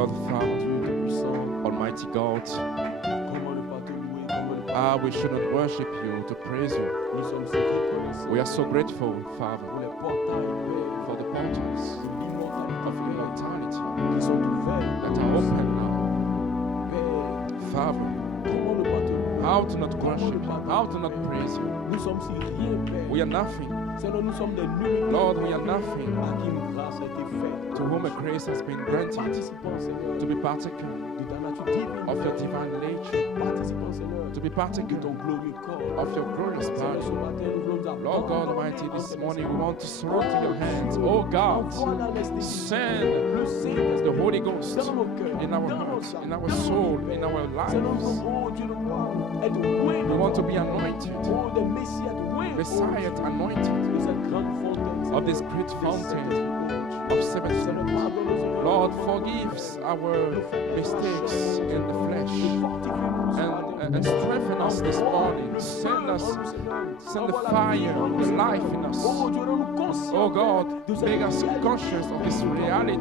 Lord Father, Dieu Tout-Puissant. Almighty God. Comment ne pas te louer, comment ne pas Ah, we shouldn't worship you, to praise you. Nous sommes si reconnaissants We are so grateful, Father, pour les portails, Père, for the portals de l'immortalité, of immortality qui sont ouverts. that are open now. Père, Father, comment ne pas te louer? how to not worship you, how to not praise you. Nous sommes si rien, Père. We are nothing. Seigneur, nous sommes des nuls. Lord, we are nothing. À qui une grâce a été faite. To whom a grace has been granted Participants, Seigneur, to be partaker de ta nature divine. of your divine nature, Participants, Seigneur, to be partaker de ton glorieux corps. of your glorious Seigneur, ce body. matin, nous voulons nous Lord God abandonner Almighty, this entre morning tes we mains. want to surrender to your hands. Oh God, Envoie la lesté send le Saint-Esprit the Holy Ghost dans nos cœurs, in our dans nos hearts, âmes, in our dans nos soul, vies. in our Seigneur, nous lives. sommes, oh Dieu de gloire, être loin de We want to toi. be anointed, Oh, des Messias, de loin, Messiah oh, anointed de cette grande fontaine, of this Seigneur, great de fountain Saint-Esprit, oh, of seven Seigneur, spirits. pardonne-nous, Seigneur. Lord, forgive our mistakes in the flesh Fortifie-nous ce matin. and strengthen us this morning. Send the fire, the life in us. Oh Dieu, rends-nous conscients Oh God, de cette make us réalité. conscious of this reality.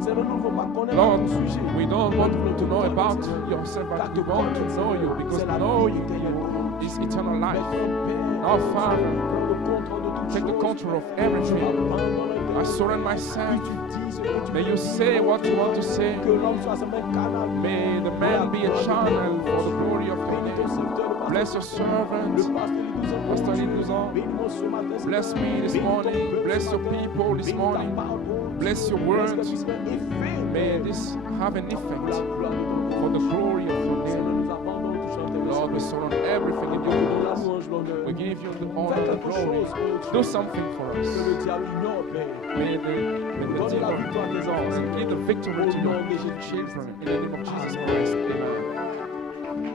Seigneur, nous ne voulons pas connaître Lord, ton sujet. we don't want to know about yourself, but we want to know you because C'est la know vie you éternelle. is eternal life. Père, Our Father, prends le contrôle de toutes take the choses. control of Je everything. m'abandonne à I toi. surrender Que myself. tu dis ce que tu May veux you dire. say what you want to say. Que l'homme soit seulement un canal. May the man be a channel for the glory of your Bénis ton name. serviteur, le pasteur. Bless your Le servant, pasteur Lidouza. Pastor Lidouza. Bénis-moi ce matin, Seigneur. Bless me this Bénis ton morning. peuple Bless ce your matin. people this Bénis ta morning. parole, oh Dieu. Bless your Laisse words. qu'elle puisse faire effet, May Père, this have an pour la effect gloire de ton for nom. the glory of your Seigneur, name. nous abandonnons tout chant tes Lord, we messages. surrender everything in Nous your donnons la hands. louange, l'honneur. We give you the Fais honor and quelque glory. chose, oh Dieu. Do something for Que us. le diable ignore, Père. May the Donne la demon victoire à tes us enfants. and give the victory Au to nom your de Jésus-Christ. children. In the name of Jesus Christ. Amen.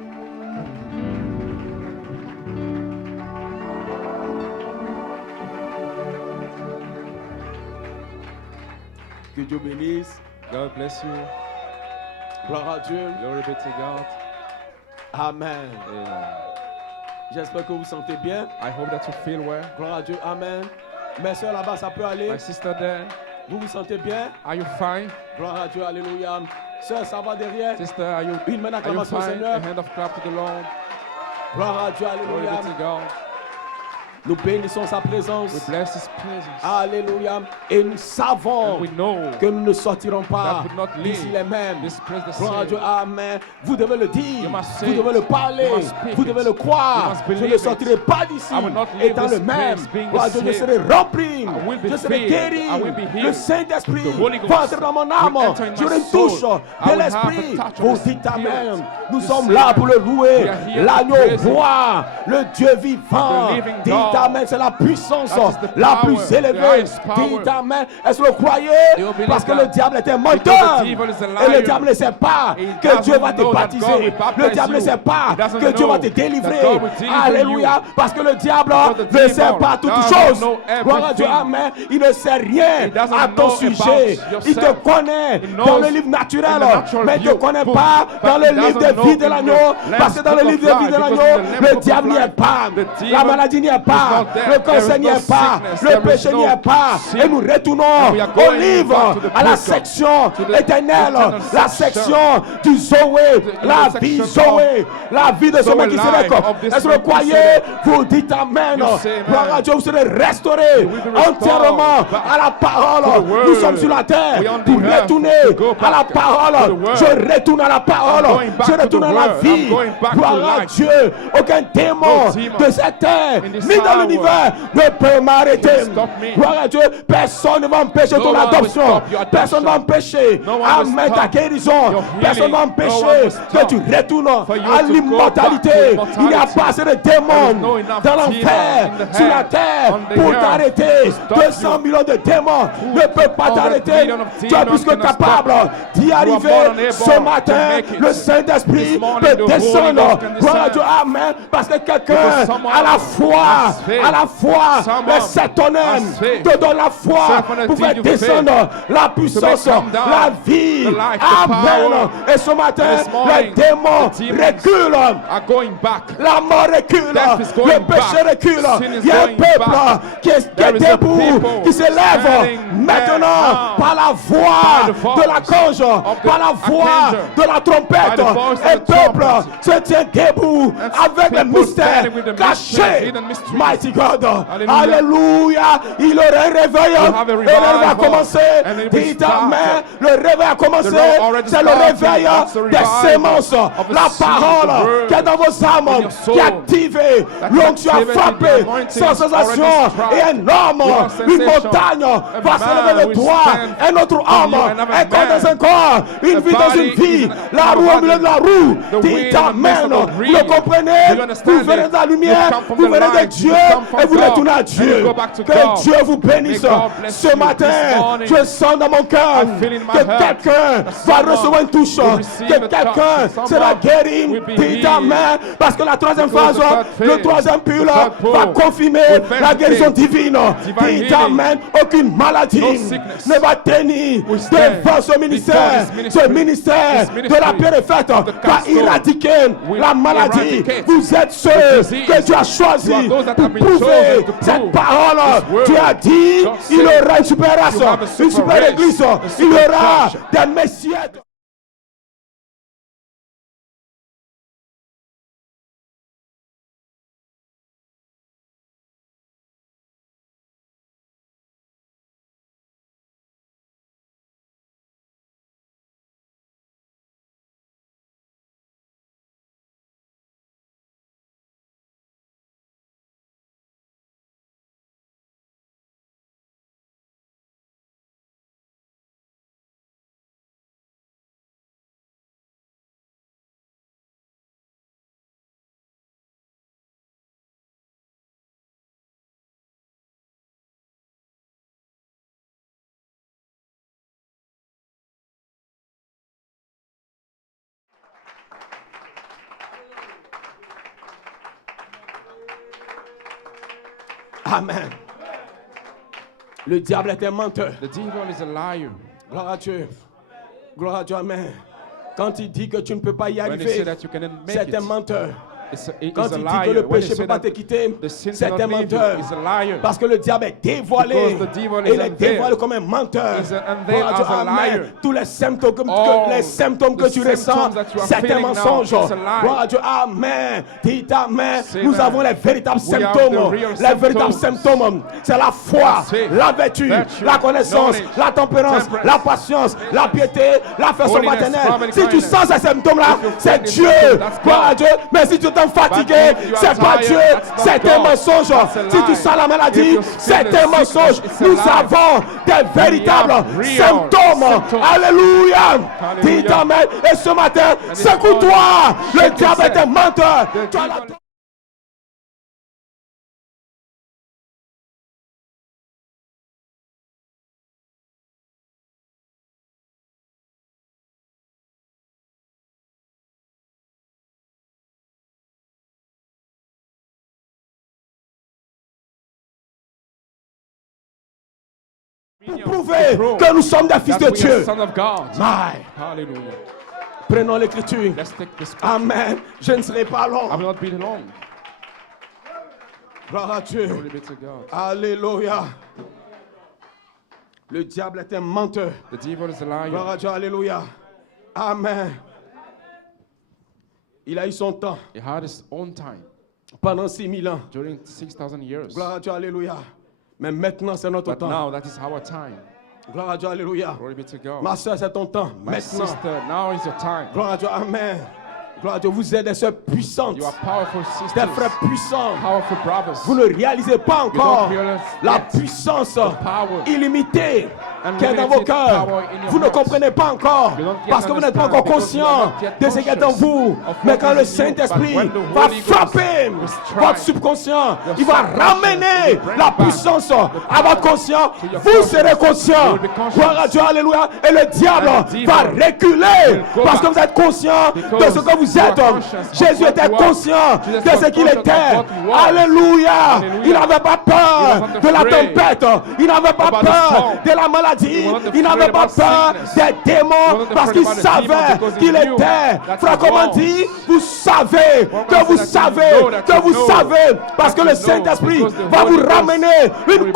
Que Dieu bénisse. God bless you. Gloire à Dieu. Glory be to God. Amen. Amen. J'espère que vous vous sentez bien. I hope that you feel well. Gloire à Dieu. Amen. Mes soeurs là-bas, ça peut aller. My sister there, Vous vous sentez bien. are you fine? Gloire à Dieu. Alléluia. Sœur, ça va derrière. Sister, are you Une main fine? d'acclamation au Seigneur. A hand of clap to the Lord. Gloire à Dieu. Glory Alléluia. be to God. Nous bénissons sa présence. We bless His presence. Alléluia. Et nous savons And we know que nous ne sortirons pas that would not d'ici leave les mêmes. this place the Gloire à same. Dieu, amen. Vous devez le dire, You must say vous devez le it. parler, You must speak vous it. devez le croire. You must Je believe ne it. sortirai pas d'ici I will not leave étant this le même. place being Gloire à the Dieu, je same. serai rempli, I will be je serai filled. guéri. I will be healed. Le Saint-Esprit The Holy Ghost va entrer dans mon âme. will enter in my J'aurai une soul. touche I de will l'Esprit. have a touch of Vous the dites Spirit. amen. Nous You sommes say là that. pour le louer. We are here to L'agneau praise Him. roi, le Dieu vivant. The living Dites God. amen, c'est la puissance That is the la power, plus élevée. the highest power. Dites amen. Est-ce que vous croyez? Do you believe Parce que that? le diable est un Because menteur. the devil is a Et le liar. diable ne sait pas He que doesn't Dieu va te know that God baptiser. will baptize Le diable ne you. sait pas He doesn't que Dieu va know te délivrer. that God will deliver Alléluia. you. Parce que le diable Because the ne sait devil pas toutes doesn't choses. know Gloire à Dieu. everything. Amen. Il ne sait rien He doesn't à ton know sujet. about Il te yourself. connaît He dans knows le livre naturel. in the natural Mais il ne te connaît book, pas but dans he le livre doesn't de vie know de in l'agneau. the Parce que dans le Lamb's livre de Book vie of de Life, l'agneau, because in the Lamb's le Book diable of n'y est Life, pas. the La demon maladie n'y est is pas. not there. Le cancer There is n'y no est pas. sickness. Le There is péché n'y no est pas. sin. Et nous retournons And we are au going livre, back to the à la book, section to the éternelle, eternal la section. section du Zoé, la the vie section Zoé, la vie de Zoé celui qui se life récolte. of this Est-ce que vous man qui croyez? se Vous dites amen. You say amen. Gloire à Dieu, vous serez restaurés You will be restored entièrement back à la to parole. the word. Nous sommes sur la terre We on the pour earth retourner to go à la back to parole. the word. Je retourne à la parole. I'm going back Je to the retourne à la word. vie. I'm going back to Gloire à life. Dieu. Aucun démon No demon de cette terre, in this ni dans hour l'univers, ne peut m'arrêter. can stop me. Gloire à Dieu. Personne ne va empêcher No ton one will adoption. stop your Personne ne va adoption. empêcher. No one will Amen. stop Ta guérison. your healing. Personne ne va No one empêcher will que stop tu retournes for you à to go l'immortalité. back to Il n'y a immortality. pas assez de There is démons no enough dans demon l'enfer, in the sur la hell, terre, on the pour earth, t'arrêter. stop 200 you. millions de démons ne peuvent pas 200 t'arrêter. million of Tu es demons plus que cannot capable d'y You are arriver more than able ce to matin. make it. Le Saint-Esprit This morning, peut the Holy descendre. Ghost can Gloire à descend. Dieu. Amen. Parce que quelqu'un Because someone a la foi has faith. à la foi. Someone Mais cet homme has faith. te donne la foi Someone pour that faire you descendre la puissance, come down la vie. the life, the Amen. power. Et ce matin, And this morning, les démons the demons reculent. are going back. La mort recule, Death is going le péché back. recule. Sin is Il y a un going peuple back. qui est There is a debout, people qui s'élève standing maintenant there par la by voix the voice de la conge, of the par la voix archangel, de la trompette. by the voice of Et the peuple trumpet. se tient debout That's avec les people mystères standing with the mysteries, cachés. hidden mysteries. Mighty God, Hallelujah. Alléluia. Il aurait un réveil You have a et le réveil a revival, commencé. and it will Dis start. amen. Le réveil a commencé. The revival already C'est le started. réveil That's the des revival sémences. of the La seed, the parole word qui est dans vos âmes, in your soul. qui a activé. That L'onction a activated, frappé the anointing sans is sensation. already struck. Et un homme, Without une sensation. montagne A va se man lever de will toi. stand Un autre homme, you, another un corps dans man. un corps, une A vie dans une body vie. is La another roue au body. milieu de la roue. The Dit wind in the midst amen. of the Vous le reed. comprenez? You understand Vous venez it? de la You lumière, come from vous the venez de light. Dieu You come from et vous God. retournez à And Dieu. you go back to Que God. Dieu vous bénisse. May God bless Ce you matin, this morning. je sens dans mon cœur I feel in my que heart quelqu'un that va someone recevoir une touche, will receive que a touch, quelqu'un that sera someone guéri. will be Dit healed. amen. Parce que la troisième Because phase, the third le phase, troisième pull the third pull va confirmer will la guérison vindicate divine. divine Dit amen. healing. Aucune maladie No sickness ne va tenir will stand devant ce ministère. before this ministry. Ce ministère This de la ministry paix et fête of the va gospel éradiquer will la maladie. eradicate Vous êtes ceux the disease. que Dieu a choisi You are those that pour have been prouver chosen to cette prove parole. this word. Tu as dit, God il said, aura une super race, you have a une super super race, église, a il y super aura church. des messieurs. Amen. Le diable est un menteur. The devil is a liar. Gloire à Dieu. Gloire à Dieu. Amen. Quand il dit que tu ne peux pas y When they say arriver, that you cannot make c'est it, un menteur. it Quand is a il dit que liar. le When they péché ne say peut pas that te quitter, the sin c'est cannot un leave you, menteur. is a liar. Parce que le diable est dévoilé. Because the devil Et is il est unveiled. dévoilé comme un menteur. He's unveiled Gloire à Dieu. as a Amen. liar. Tous les symptômes, All les symptômes que the tu ressens, symptoms that you are c'est un feeling now, mensonge. it's a lie. Gloire à Dieu. Amen. Dis amen. Say Nous that. avons les véritables We have symptômes. the real Les véritables symptômes, c'est la foi, Faith, la vertu, virtue, la connaissance, knowledge, la tempérance, temperance, la patience, la piété, l'affection holiness, paternelle. common Si tu kindness. sens ces symptômes-là, If you c'est feel these Dieu. symptoms, that's Gloire à God. Dieu. Mais si tu t'es fatigué, if you are c'est pas tired, Dieu, that's not c'est un God. mensonge. That's a Si tu lie. sens la If maladie, you feel c'est the un mensonge. sickness, it's a Nous lie. avons des véritables real symptômes. symptoms. Alléluia. Hallelujah. Dis amen. Et ce matin, this secoue-toi. morning, Le shake diable est yourself. un menteur. The Tu as la- devil- pour prouver que nous sommes des fils that de we are Dieu. son of God. My. Hallelujah. Prenons l'écriture. Let's take this. Amen. Je ne serai pas I long. will not be long. Gloire à Dieu. Glory be to God. Alléluia. Le diable est un menteur. The devil is a liar. Gloire à Dieu. Alléluia. Amen. Il a eu son temps He had his own time pendant 6000 ans. during 6,000 years. Gloire à Dieu. Alléluia. Mais maintenant, c'est notre But temps. now that is our time. Gloire à Dieu. Alléluia. Glory be to God. Ma soeur, c'est ton temps. My Maintenant. sister, now is your time. Gloire à Dieu. Amen. Gloire à Dieu. Vous êtes des sœurs puissantes. You are powerful Des sisters, frères puissants. powerful brothers. Vous ne réalisez pas encore don't realize la yet puissance power, illimitée qui est dans vos unlimited cœurs. power in your Vous ne hearts. comprenez pas encore You don't yet parce que vous n'êtes pas understand encore because you are conscient not yet de ce qui est en conscious vous. of Mais what quand is le in you. Saint-Esprit But when the va Holy Ghost frapper will strike votre subconscient, il va subconscious, ramener will bring la back puissance à votre conscient. to your Vous conscience. serez conscient. You will be conscious. Gloire à Dieu, alléluia. Et le diable And the devil va reculer will go parce que back vous êtes conscient de because ce que vous vous êtes. Jésus était conscient de ce qu'il était. Alléluia. Il n'avait pas peur de la tempête. Il n'avait pas peur de la maladie. Il n'avait pas peur des démons parce qu'il savait qu'il était. Frère, comment dit? Vous savez que vous savez que vous savez parce que le Saint-Esprit va vous ramener une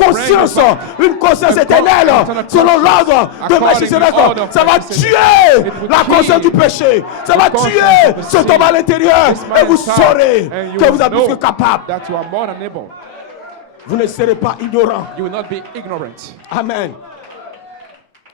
conscience éternelle selon l'ordre de Melchisedec. Ça va tuer la conscience du péché. Ça va tuer ce tombe à l'intérieur et vous saurez que vous êtes plus que capable. Vous ne serez pas ignorant. You will not be ignorant. Amen.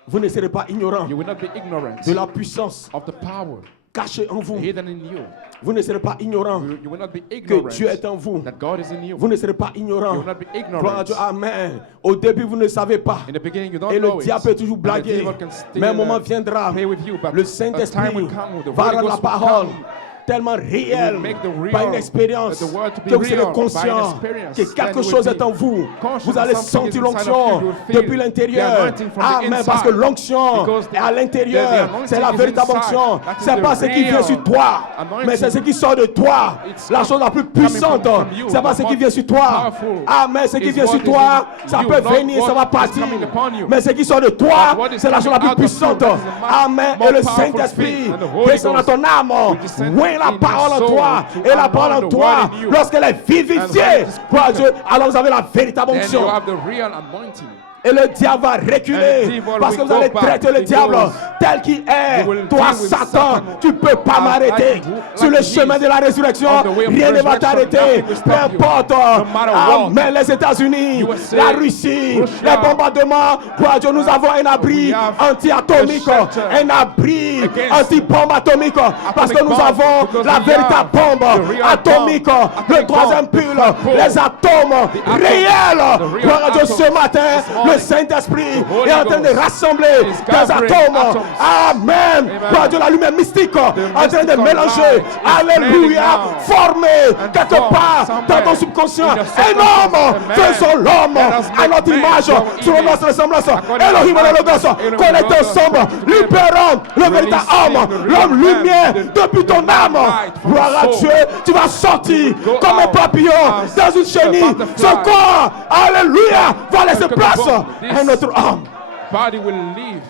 Vous ne serez pas ignorant You will not be ignorant de la puissance of the power cachée en vous. hidden in you. Vous ne serez pas ignorant You will not be que ignorant Dieu est en vous. that God is in you. Vous ne serez pas You ignorant. will not be Gloire à ignorant. Dieu. Amen. Au début, vous ne savez pas. In the beginning, you don't Et know le it. diable peut toujours And the blaguer. devil can still, Mais un moment viendra. play with you, but Le a Saint-Esprit time will come, the va Holy rendre la Ghost will parole come. tellement réelle make the real- par une expérience the word to be que vous serez real by an conscient experience. que Then quelque you chose will est en be vous. conscious Vous allez that something sentir is inside of you. l'onction You will feel depuis the l'intérieur. anointing from the Amen. inside. Parce que l'onction Because est à l'intérieur. the anointing C'est la is véritable inside. onction. That is C'est the pas ce qui vient real sur toi, anointing. mais c'est ce qui sort de toi. It's La chose la plus coming puissante, from you. c'est pas The ce qui more vient sur toi. powerful Amen. Ce qui is vient sur what is toi, in ça you, peut not venir, ça what va is partir. coming upon you. Mais ce qui sort de toi, But what is c'est la chose la coming plus out of you, puissante. that is a much Amen. more Et le powerful Saint-Esprit spirit. And the Holy descend dans Ghost ton âme. will descend Oui, la in parole en your soul toi. to Et la parole en unlearn the toi, word in you. lorsqu'elle est vivifiée, And when it is gloire à Dieu, alors vous avez la véritable Then you onction. have the real anointing. Et le diable va And the reculer devil parce que will vous allez go back traiter le diable because tel qu'il est. you will Toi, deal with Satan, Satan tu peux pas as m'arrêter. like Sur le he chemin is. de la résurrection, On the way of rien ne va resurrection, t'arrêter. nothing will Peu stop you. importe. No matter what. Amen. Les États-Unis, USA, la Russie, Russia, les bombardements. Gloire à Dieu, nous avons un abri we have anti-atomique, the shelter un abri against anti-bombe atomique. Parce que nous bomb, avons because la we véritable have bombe the real atomique, bomb, le atomic troisième bomb, pull, the third les atomes atom, réels. the real Gloire à Dieu, atoms. ce matin, This morning, le Saint-Esprit the Holy est en train de Ghost rassembler is des gathering atomes. atoms. Amen. Gloire à Dieu, la lumière mystique en train de mystical mélanger. light is Alléluia. spreading now. Formé And quelque formed part somewhere dans ton subconscient. in your Un subconscious. homme, Amen. faisons l'homme Let us à make notre man image, our selon image. notre ressemblance. According Elohim to et our le Logos, Elohim connectés and the ensemble, Logos, libérons le véritable homme, Releasing the l'homme real man, lumière the- depuis ton the âme. light from Gloire à the soul. Dieu, tu vas sortir Go comme un out papillon as dans une chenille. a butterfly. Ce corps, alléluia, va laisser Like a place bomb. à This- notre homme. Body will leave.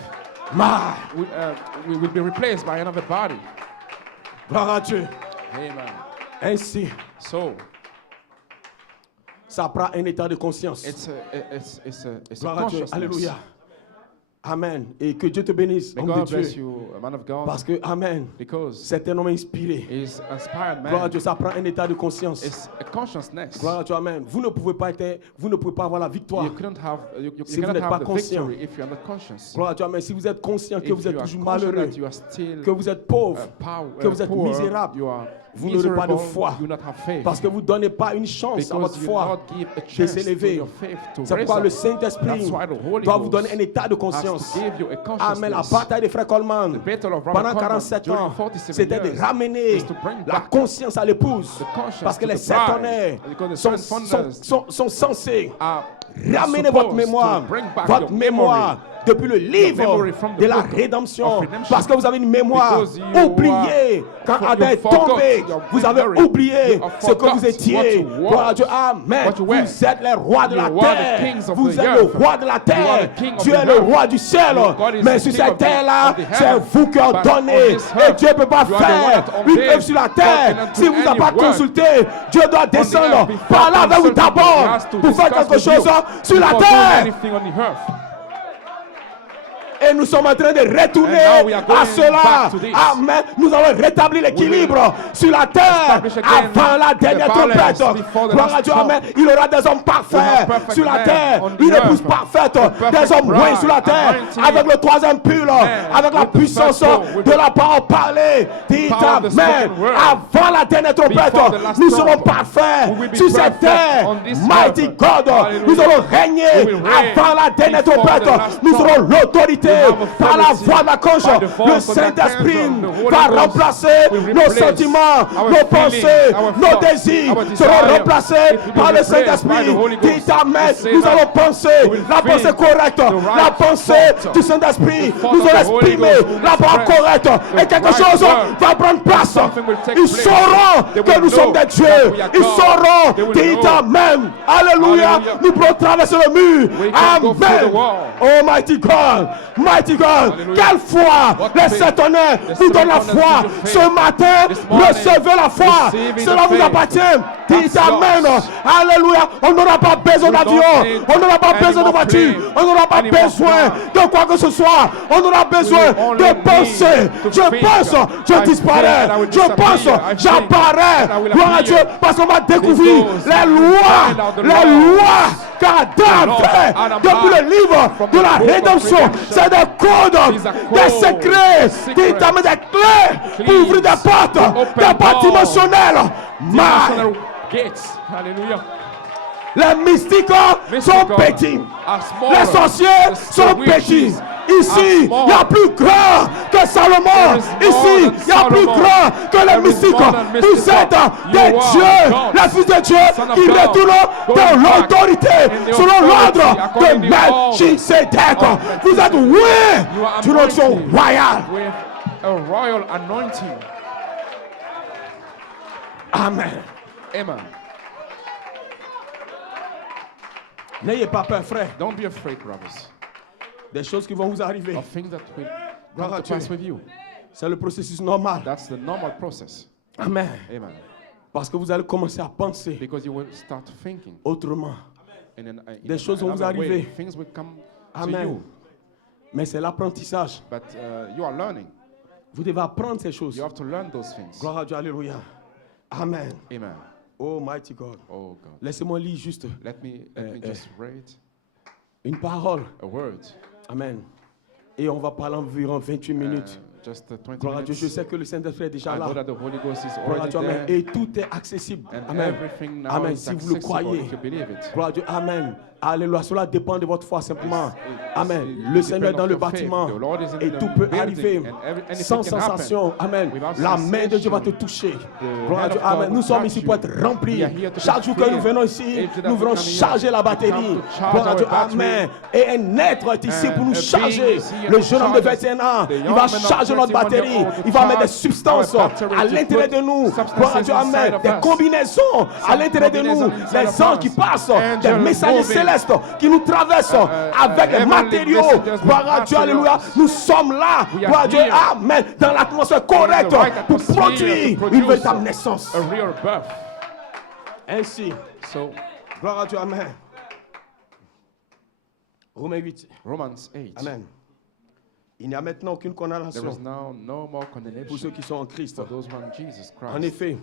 My. Will be replaced by another body. Gloire à Dieu. Amen. Ainsi, So ça prend un état de conscience. it's a Gloire à Dieu. consciousness. Alléluia. Amen. Et que Dieu te bénisse, May homme de God bless Dieu. you, a man of God, Parce que, Amen, because c'est un homme inspiré. he's inspired Gloire à man. Dieu, ça prend un état de conscience. It's a consciousness. Gloire à Dieu, Amen. Vous ne pouvez pas avoir la victoire. You couldn't have you Si vous cannot n'êtes pas have the conscient. victory if you are not conscious. Gloire à Dieu, Amen. Si vous êtes conscient que If vous êtes you are toujours conscious malheureux, that you are still que vous êtes pauvre, que vous êtes poor, misérable, you are vous n'aurez pas de miserable, foi. you not have faith. parce que vous ne donnez pas une chance à votre Because you foi not give a de chance to s'élever. your faith to C'est raise pourquoi le up. Saint-Esprit That's why the Holy doit vous Ghost donner un état de has conscience. to give you a Amen. La consciousness. bataille des frères Coleman, The battle of Robert pendant Coleman 47 during ans, 47 c'était de years ramener is to bring la back conscience à l'épouse. the conscience Parce que to les the sept bride. tonnerres Because the sont, seven sont, thunders sont censés are ramener supposed votre mémoire, to bring back votre your mémoire memory. depuis le livre memory from the de la book rédemption. of redemption. Parce que vous avez une mémoire Because you oubliée. Quand you Adam est forgot tombé, your vous avez memory. oublié You have ce que forgot vous étiez. what you were. Gloire à Dieu. Amen. What you were. Vous êtes les rois de You la are the terre. kings of Vous the êtes earth. le roi de la You are terre. the king of Dieu the est le earth. roi du ciel. God is Mais the sur king cette of the- terre-là, of the c'est heaven. vous qui But ordonnez. on this Et earth, Dieu ne peut pas you are the one faire that une ordains. œuvre sur la God terre cannot do si vous n'avez any pas work consulté. Dieu doit descendre earth before par là avec vous consulting. He d'abord has to pour faire discuss quelque with you chose sur la before doing terre. anything on the earth. Et nous sommes en train de retourner And now we are going à cela. back to this. Amen. Nous allons rétablir l'équilibre sur la terre establish again avant la dernière the balance trompette. before the Gloire last à Dieu. trump. Amen. Il y aura des hommes We parfaits have perfect sur la men terre. on the Une épouse earth. parfaite. perfect Des hommes bride. moins sur la terre. Anointing Avec le troisième pull. Avec la with the puissance first soul, with de the la parole parlée. Dites power of the Amen. spoken word. Avant la dernière trompette. Before the last Nous trump. serons parfaits We will be sur cette perfect terre. on this Mighty earth. God. Hallelujah. Nous allons régner We will reign avant la dernière before trompette. the last Nous trump. aurons l'autorité. par la voix de la conscience. Le Saint-Esprit va remplacer nos sentiments, nos pensées, nos désirs seront remplacés par le Saint-Esprit. Dites Amen. Nous allons penser la pensée correcte, la pensée du Saint-Esprit. Nous allons exprimer la parole correcte et quelque chose va prendre place. Ils sauront que nous sommes des dieux. Ils sauront. Dites Amen. Alléluia. Nous pourrons traverser le mur. Amen. Oh mighty God. Mighty God. Quelle foi. Les Seigneur nous donne la foi. Ce matin, recevez la foi. Cela vous appartient. Dites Amen. Alléluia. On n'aura pas besoin d'avion. On n'aura pas besoin de voiture. On n'aura pas besoin de quoi que ce soit. On aura besoin de penser. Je pense, je disparais. Je pense, j'apparais. Gloire à Dieu. Parce qu'on va découvrir les lois qu'Adam fait depuis le livre de la rédemption. C'est des codes, des secrets, des clés pour ouvrir des portes dimensionnelles. Les mystiques sont petits. Les sorciers sont petits. Ici, il y a plus grand que Salomon. Ici, il y a plus grand que les mystiques. Vous êtes des dieux, les fils de Dieu qui retournent dans l'autorité selon l'ordre de Melchisedec. Vous êtes oui d'une onction royale. Amen. Amen. N'ayez pas peur, frère. Don't be afraid, brothers. Des choses qui vont vous arriver. Of things that will come to pass with you. C'est le processus normal. That's the normal process. Amen. Amen. Parce que vous allez commencer à penser Because you will start thinking. autrement. Des choses vont vous Way. arriver. Things will come to Amen. you. Mais c'est l'apprentissage. But you are learning. Vous devez apprendre ces choses. You have to learn those things. Gloire à Dieu, alléluia. Amen. Amen. Oh mighty God. Oh God. Laissez-moi lire juste Let me just read une parole. a word. Amen. Et on va parler environ 28 minutes. Just 20 Gloire à Dieu, je minutes. sais que le Saint-Esprit est déjà I là. know that the Holy Ghost is Gloire à already Dieu, amen. there. Et tout est accessible. And Amen. everything now Amen. is Si vous le accessible croyez. if you believe it. Gloire à Dieu, amen. Alléluia. Cela dépend de votre foi simplement. Amen. It Le Seigneur est depends dans on le your faith. bâtiment. The Lord is in Et the tout peut building, arriver and anything sans can happen sensation. Amen. without La main de Dieu va te sensation. toucher. The Gloire à hand Dieu, of God amen. will Nous sommes touch ici you. pour être remplis. We are here to Chaque jour que nous venons ici, Every day nous that venons we come here, charger la we batterie. come to charge Gloire à our Dieu, battery. amen. Et un être est ici pour nous a charger. being is here Le to jeune homme de charge us. 21 ans, The il young va man of charger notre 21 batterie. years old Il va mettre des charge substances our battery à to l'intérieur put de nous. substances Gloire à Dieu, inside amen. of Des us. combinaisons à l'intérieur de nous. combinaisons inside Des of anges us. qui passent, des Angels messagers moving. célestes qui nous traversent avec les heavenly matériaux. messengers Gloire à with Dieu, alléluia. materials. Nous sommes là, We are gloire à Dieu, here. amen, dans l'atmosphère correcte right pour atmosphere produire to une produce véritable naissance. a real birth. Ainsi, So, gloire à Dieu, amen. Romains 8, Romans 8. amen. Il n'y a maintenant aucune There is condamnation now no more pour ceux condemnation qui sont en Christ. for those who are in Jesus En Christ. effet,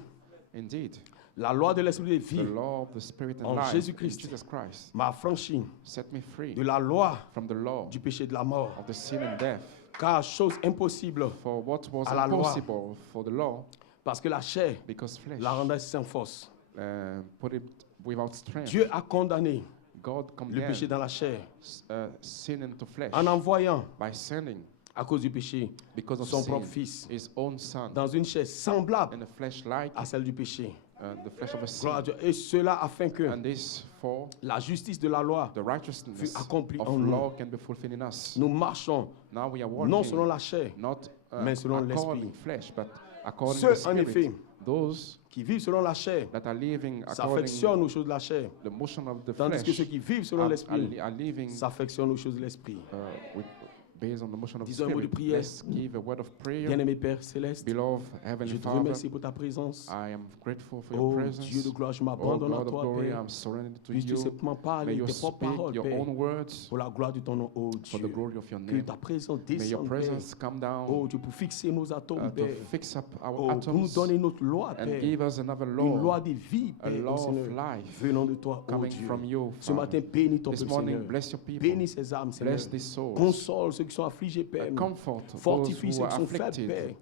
Indeed, la loi de l'esprit de the vie law of the Spirit en and life Jésus-Christ in Jesus Christ m'a affranchi set me free de la loi from the law du péché et de la mort. of the sin and death. Car chose impossible, For what was à la loi. impossible for the law, parce que la chair because flesh la rendait sans force. put it without strength. Dieu a condamné God le péché condemned dans la chair sin into flesh en envoyant, by sending, à cause du péché, because of son sin, propre fils his own son dans une chair semblable in a flesh like à celle du péché. the flesh of a Gloire à sin. Dieu. Et cela afin que And this for la justice de la loi, the righteousness fut accompli of en nous. law can be fulfilled in us. nous marchons Now we are non walking selon la chair, not mais selon according l'esprit. flesh, but according Ceux, to the en Spirit. effet, Those qui vivent selon la chair that are living according s'affectionnent aux choses de la chair, the motion of the tandis que flesh ceux qui vivent selon l'esprit are living s'affectionnent aux choses de l'esprit. based on the motion of the Disons un mot de Spirit. prière. Let's give a word of prayer. Bien-aimé Père Céleste, Beloved Heavenly je te Father, remercie pour ta présence. I am grateful for your Oh presence. Dieu de gloire, je Oh m'abandonne à God of toi, glory, Père. I'm surrendered to Puisses-tu you. simplement May parler you tes propres speak paroles, your Père, own words pour la gloire de ton nom, oh for the Dieu. glory of your Que name. ta présence May your descende, Père. presence come down Oh Dieu, pour fixer nos atomes, to Père. fix up our Oh, pour nous atoms donner notre loi, and Père. give us another Une law, loi de vie, a Père, law oh of Seigneur. life Venant de toi, oh coming Dieu. from you, Ce Father. matin, bénis ton This peuple, morning, Seigneur. bless your people. Bénis ces âmes, Seigneur. Bless these souls. Console ceux qui sont affligés, Père. Comfort those Fortifie who ceux are qui sont faibles, afflicted. Père.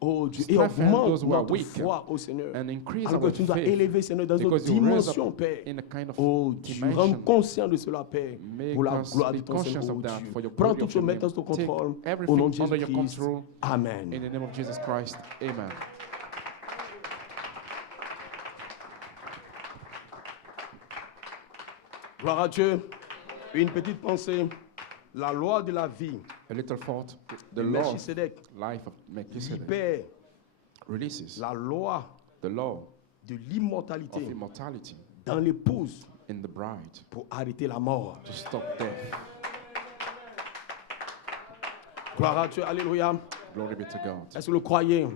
Oh Dieu, et strengthen augmente those who are notre weak foi, oh Seigneur. and increase Alors que our tu nous as faith, élevés, Seigneur, dans une because you raise dimension, up Père. in a kind of Oh Dieu, rends dimension. conscient de cela, Père, Make pour la us gloire be de ton conscious Seigneur, of oh that Dieu. for your Prends glory toutes of choses, your mets name. sous ton Take contrôle, au everything nom de under your Jésus-Christ. control. Amen. In the name of Jesus Christ, amen. Gloire à Dieu. Une petite pensée. La loi de la vie A little thought, the de law of Melchisedec life of Melchizedek libère releases la loi the law de of l'immortalité immortality dans l'épouse in the bride pour arrêter la mort. to stop death. Gloire à Dieu. Alléluia. Glory be to God. Est-ce que vous le croyez?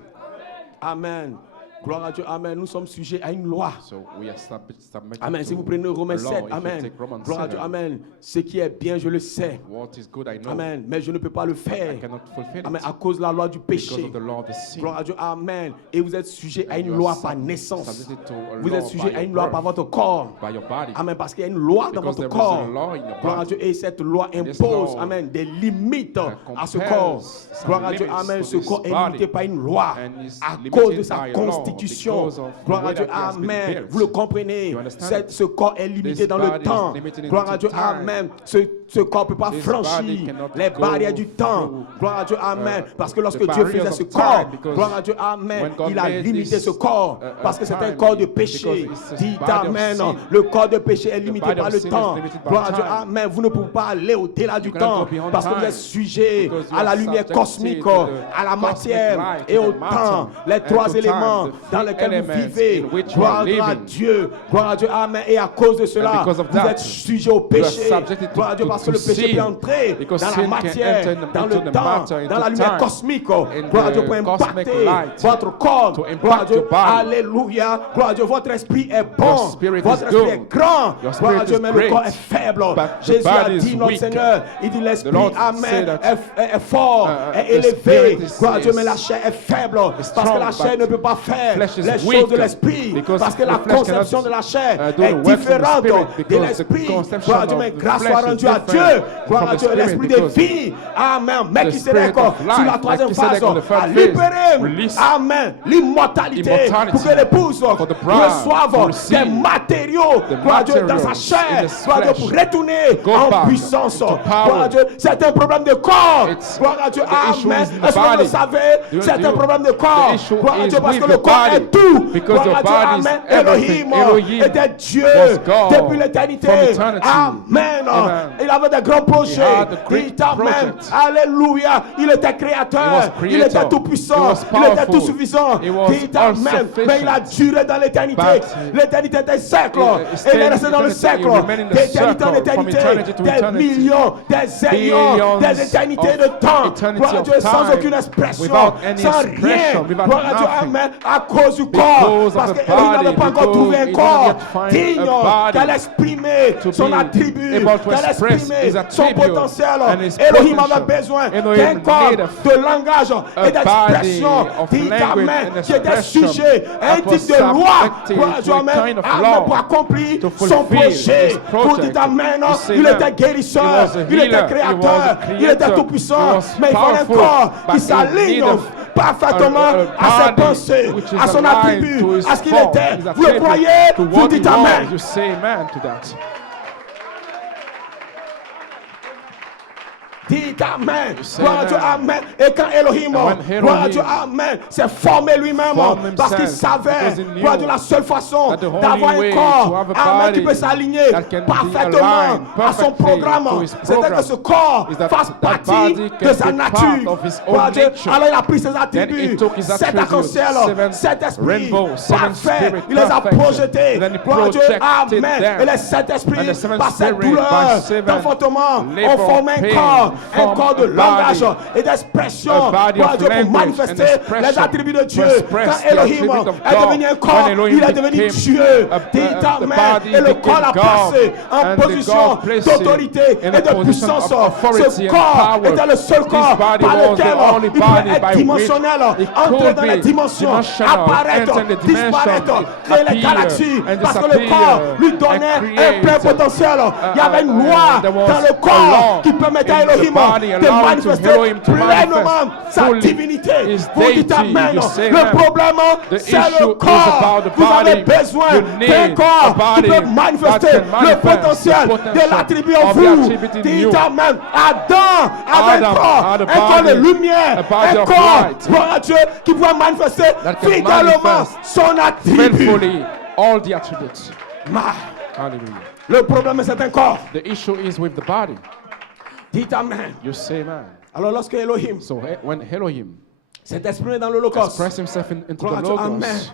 Amen. Gloire à Dieu. Amen. Nous sommes sujets à une loi. So we are submitted Amen. Si to vous prenez Romains a law. 7, If you Amen. take Romans Gloire à Dieu, 7, Amen. Ce qui est bien, je le sais. what is good I know. Amen. Mais je ne peux pas le I faire. cannot fulfill Amen. it À cause de la loi du because péché. of the law of the sin. Gloire à Dieu. Amen. Et vous êtes sujet à And une you are loi par naissance. submitted to a Vous law êtes sujet by à your une loi birth, par votre corps. by your body. Amen. Parce qu'il y a une loi dans Because votre there is a corps. law in your Gloire à body. Dieu. Et cette loi And this impose, law amen, des limites à ce compels corps. some Gloire à Dieu. limits Amen. to Ce this corps est body. limité par une loi And is à limited cause de sa by a law constitution. because of the Gloire à way Dieu. that he has been Amen. built. Vous le comprenez. You understand? Ce corps est limité This dans le body is temps. limited in Gloire à Dieu. time. Amen. Ce corps ne peut pas This franchir body cannot les go barrières du temps. through, Gloire à Dieu. Amen. Parce que lorsque the Dieu barriers faisait of ce time, corps, because gloire à Dieu. Amen. when God Il a made limité this, ce corps. Parce que c'est un corps de péché. because it's a Dites body of Amen. sin. Le corps de péché est limité body par of le sin is temps. limited by Gloire à Dieu. time. Amen. Vous ne pouvez pas aller au-delà du cannot temps. go beyond Parce que vous time. êtes sujet Because you à la are lumière subjected cosmique, to the à la cosmic matière light, et to au the temps. matter, Les and trois to éléments time, the dans three lesquels vous elements vivez. in which you Gloire are à living. Dieu. Gloire à Dieu. Amen. Et à cause de cela, because of vous that, êtes sujet au you are péché. subjected to- Gloire à Dieu to- parce que to le péché sin. peut entrer Because dans la sin can matière, enter dans into le the temps, matter, dans into la lumière time, cosmique. in Gloire à Dieu the pour cosmic impacter light, votre corps. to Gloire à impact Dieu. your body. Alléluia. Gloire à Dieu. Votre esprit est bon. Your spirit Votre is esprit good. est grand. Your Gloire à spirit Dieu. is Mais le great. corps est faible. But the Jésus a body is dit, notre weak. Seigneur, il dit The l'esprit, Lord amen, said that, est fort, est the élevé. spirit is- Gloire à Dieu. is- Mais la chair est faible. Parce que strong, la chair but ne peut pas faire flesh is les weak, choses de l'esprit. because Parce que the la flesh conception cannot, de la chair do the est works of the différente spirit, de because l'esprit. the conception Gloire à Dieu. of Mais the grâce flesh soit is rendue à different Dieu. Gloire from à the Dieu. spirit, L'esprit de because vie. Amen. Melchisedec, spirit of sur life, la troisième phase, Melchizedek on the third a phase, libéré. release Amen. L'immortalité. immortality Pour que l'épouse for the bride reçoive to receive des matériaux. the Gloire à Dieu. Dans sa materials chair. in the Gloire à Dieu. flesh Pour retourner go en back puissance. into power. Gloire à Dieu. C'est un problème de corps. It's- Gloire à Dieu. the issue Amen. is in the Est-ce que vous le body. savez? Do C'est un you- problème de corps. the issue Gloire à is Dieu. Parce with que le your corps body. est tout. Because Gloire your à Dieu. body is Amen. everything. Elohim était Dieu was God depuis l'éternité. from eternity. Amen. Amen. Il avait des grands projets. He had a great Dites Amen. project. Alléluia. Il était He créateur. was Il creator. était tout puissant. He was Il était powerful. tout suffisant. He was Dites Amen. all-sufficient. Mais il a duré dans l'éternité. But L'éternité était siècle. he Et stayed il est in resté dans le eternity. siècle. He remained in the D'éternité en circle, from éternité. eternity to Des eternity. millions, des aïons, Billions des éternités of de temps. eternity Gloire à of Dieu, sans time, aucune expression. without any Sans expression, rien. without Gloire à Dieu. nothing. Amen. À cause du corps. Because of Parce the qu'il n'avait body, pas encore trouvé un because he corps didn't yet find digne a body qu'elle exprimer to son be attribut, able to qu'elle express exprimer his son attribute potentiel. and his Elohim avait potential. besoin Elohim d'un corps need de langage et d'expression. body of Dit language Amen. and Qui était expression sujet à un that was type de loi. subjected Gloire à to Dieu. a Amen. kind of Amen. law Pour accomplir to son fulfill projet. his Pour project. dire Amen. You see Il that était guérisseur. he was a Il était healer. He was créateur. a Il était creator. tout puissant. He was Mais il fallait un powerful, corps but qui he s'aligne needed parfaitement a à ses body pensées, which is à son aligned attribut, to his à ce qu'il form, était. his Vous le attribute, croyez? to Vous what dites he Amen. was. You say amen to that. Dites Amen. say Gloire à Dieu, amen. Amen. Et quand Elohim, And when Elohim gloire à Dieu, Amen, s'est formé lui-même formed parce qu'il himself, savait, because he knew gloire à Dieu, la seule façon that the only d'avoir un way corps, to have a Amen, qui body peut s'aligner that can be parfaitement aligned à son perfectly programme, to his c'était que program ce corps is that fasse that partie body can de sa be nature. part of his own Gloire à Dieu. nature. Alors il a pris ses Then attributs, he took his 7 attributes, arcs-en-ciel, 7 esprits, rainbow, 7 parfaits, spirit, il les a perfection. projetés. Then he Gloire à Dieu, projected Amen. them. Et les 7 esprits, And the seven par cette spirit, douleur, by seven d'enfantement, ont labor, formé un pain, corps de form a langage body, et d'expression. a body Gloire à of Dieu pour language manifester and expression, les attributs de Dieu. to express Quand the Elohim attribute of est God, devenu un corps, when Elohim il est devenu became Dieu. Dit the Amen. body Et le became corps l'a God, placé en and the position God placed d'autorité him in et a de position puissance. of authority Ce and corps power. était le seul This corps body par was the lequel only il body pouvait être by dimensionnel, which it entrer could dans les be dimensions, dimensional, apparaître, enter in the dimension, disparaître, créer les appear galaxies. and Parce que le disappear, corps lui and donnait un create, plein potentiel. Il y avait une loi there was dans le a corps law qui permettait à in the Elohim body, de allow him to manifester Elohim to pleinement manifest sa fully divinité. his Vous dites deity. amen. You say Le amen. problème, The c'est issue le is corps. about the Vous avez body. besoin You d'un need corps a qui body peut manifester that can le manifest potentiel the de potential l'attribut en of the vous. attribute in Dites you. amen. Adam avait un Adam corps, had a un corps de body, lumière, a body un of corps, light gloire à Dieu, qui pouvait manifester that can fidèlement manifest son attribut. faithfully all the attributes. Hallelujah. Le problème, c'est un corps. The issue is with the body. Dites amen. You say man. Alors lorsque Elohim So when Elohim s'est exprimé dans l'Holocauste, expressed himself into gloire the à Dieu, amen. logos,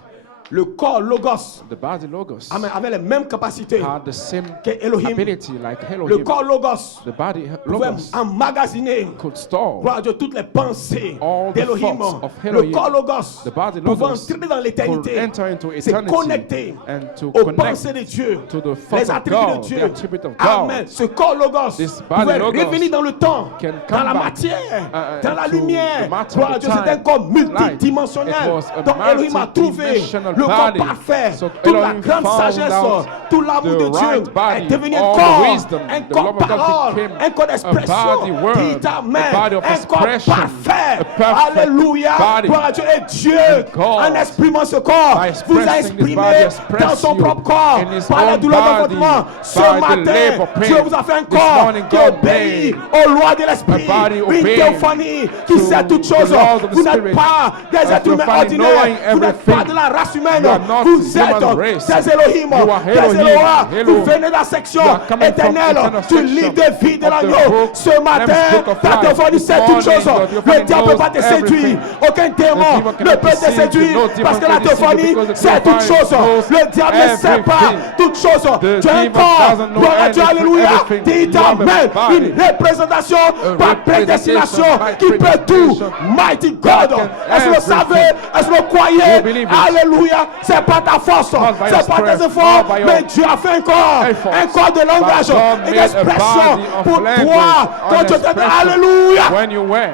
Le corps Logos, the body logos amen, avait les mêmes capacités had the same que Elohim. ability like Le Elohim. corps Logos The body pouvait logos emmagasiner, could store gloire à Dieu, toutes les pensées all the d'Elohim. thoughts of Le Elohim. corps Logos The body pouvait logos entrer dans could l'éternité, enter into se eternity connecter and to aux connect pensées de Dieu, to the les thoughts of attributs de God, Dieu. the attribute of God. Amen. Ce corps Logos This body pouvait logos revenir dans le temps, can dans come la back, matière, dans la to lumière. the matter Gloire of à the Dieu, c'est un time, corps light. multidimensionnel. It was a Donc Elohim a trouvé multidimensional le corps body. parfait, So toute la Elohim grande found sagesse, out tout l'amour de the Dieu right body, est devenu un all the corps, wisdom, un the corps love of God parole, became un corps a d'expression. body word, Dites amen. a body of Un corps expression, parfait. a perfect Alléluia. body. Gloire à Dieu. Et Dieu, And God, en exprimant ce corps, by vous a expressing this exprimé body, express dans son you propre corps in his par la own douleur body, d'enfantement. Ce by the matin, labor pain. Dieu vous a fait un This corps morning, qui God obéit made aux lois de l'esprit. a body Une obeying théophanie qui to sait toutes the choses. laws of the Vous n'êtes Spirit. pas des A êtres humains theophany, ordinaires. knowing Vous n'êtes pas everything. de la race humaine. You are not Vous êtes human race. des Elohim, You are des Elohim. Elohim. Vous Elohim. venez de la section You are coming from éternelle eternal du section livre de vie de of the l'agneau. book, Ce Lamb's matin, book of ta life. théophanie This sait toutes morning, choses. your Le theophany diable ne peut pas te knows séduire. everything. Aucun démon demon ne cannot peut te deceive you. séduire No parce demon que la can deceive you théophanie because the sait toutes theophany choses. knows Le diable ne sait pas everything. toutes choses. The Tu as un demon corps. doesn't know Gloire à Dieu, anything, alléluia. everything. Dis You have a amen. body. Une représentation par representation prédestination by qui peut tout. predestination. Mighty God. That can Est-ce que vous le savez? everything. Est-ce que vous croyez? You believe it. Alléluia. C'est pas ta force. Not by your C'est pas tes strength, efforts. not by your Mais Dieu a fait un corps. efforts. Un corps de langage But God et made a d'expression body of pour language toi. Quand and tu étais expression. alléluia. When you were.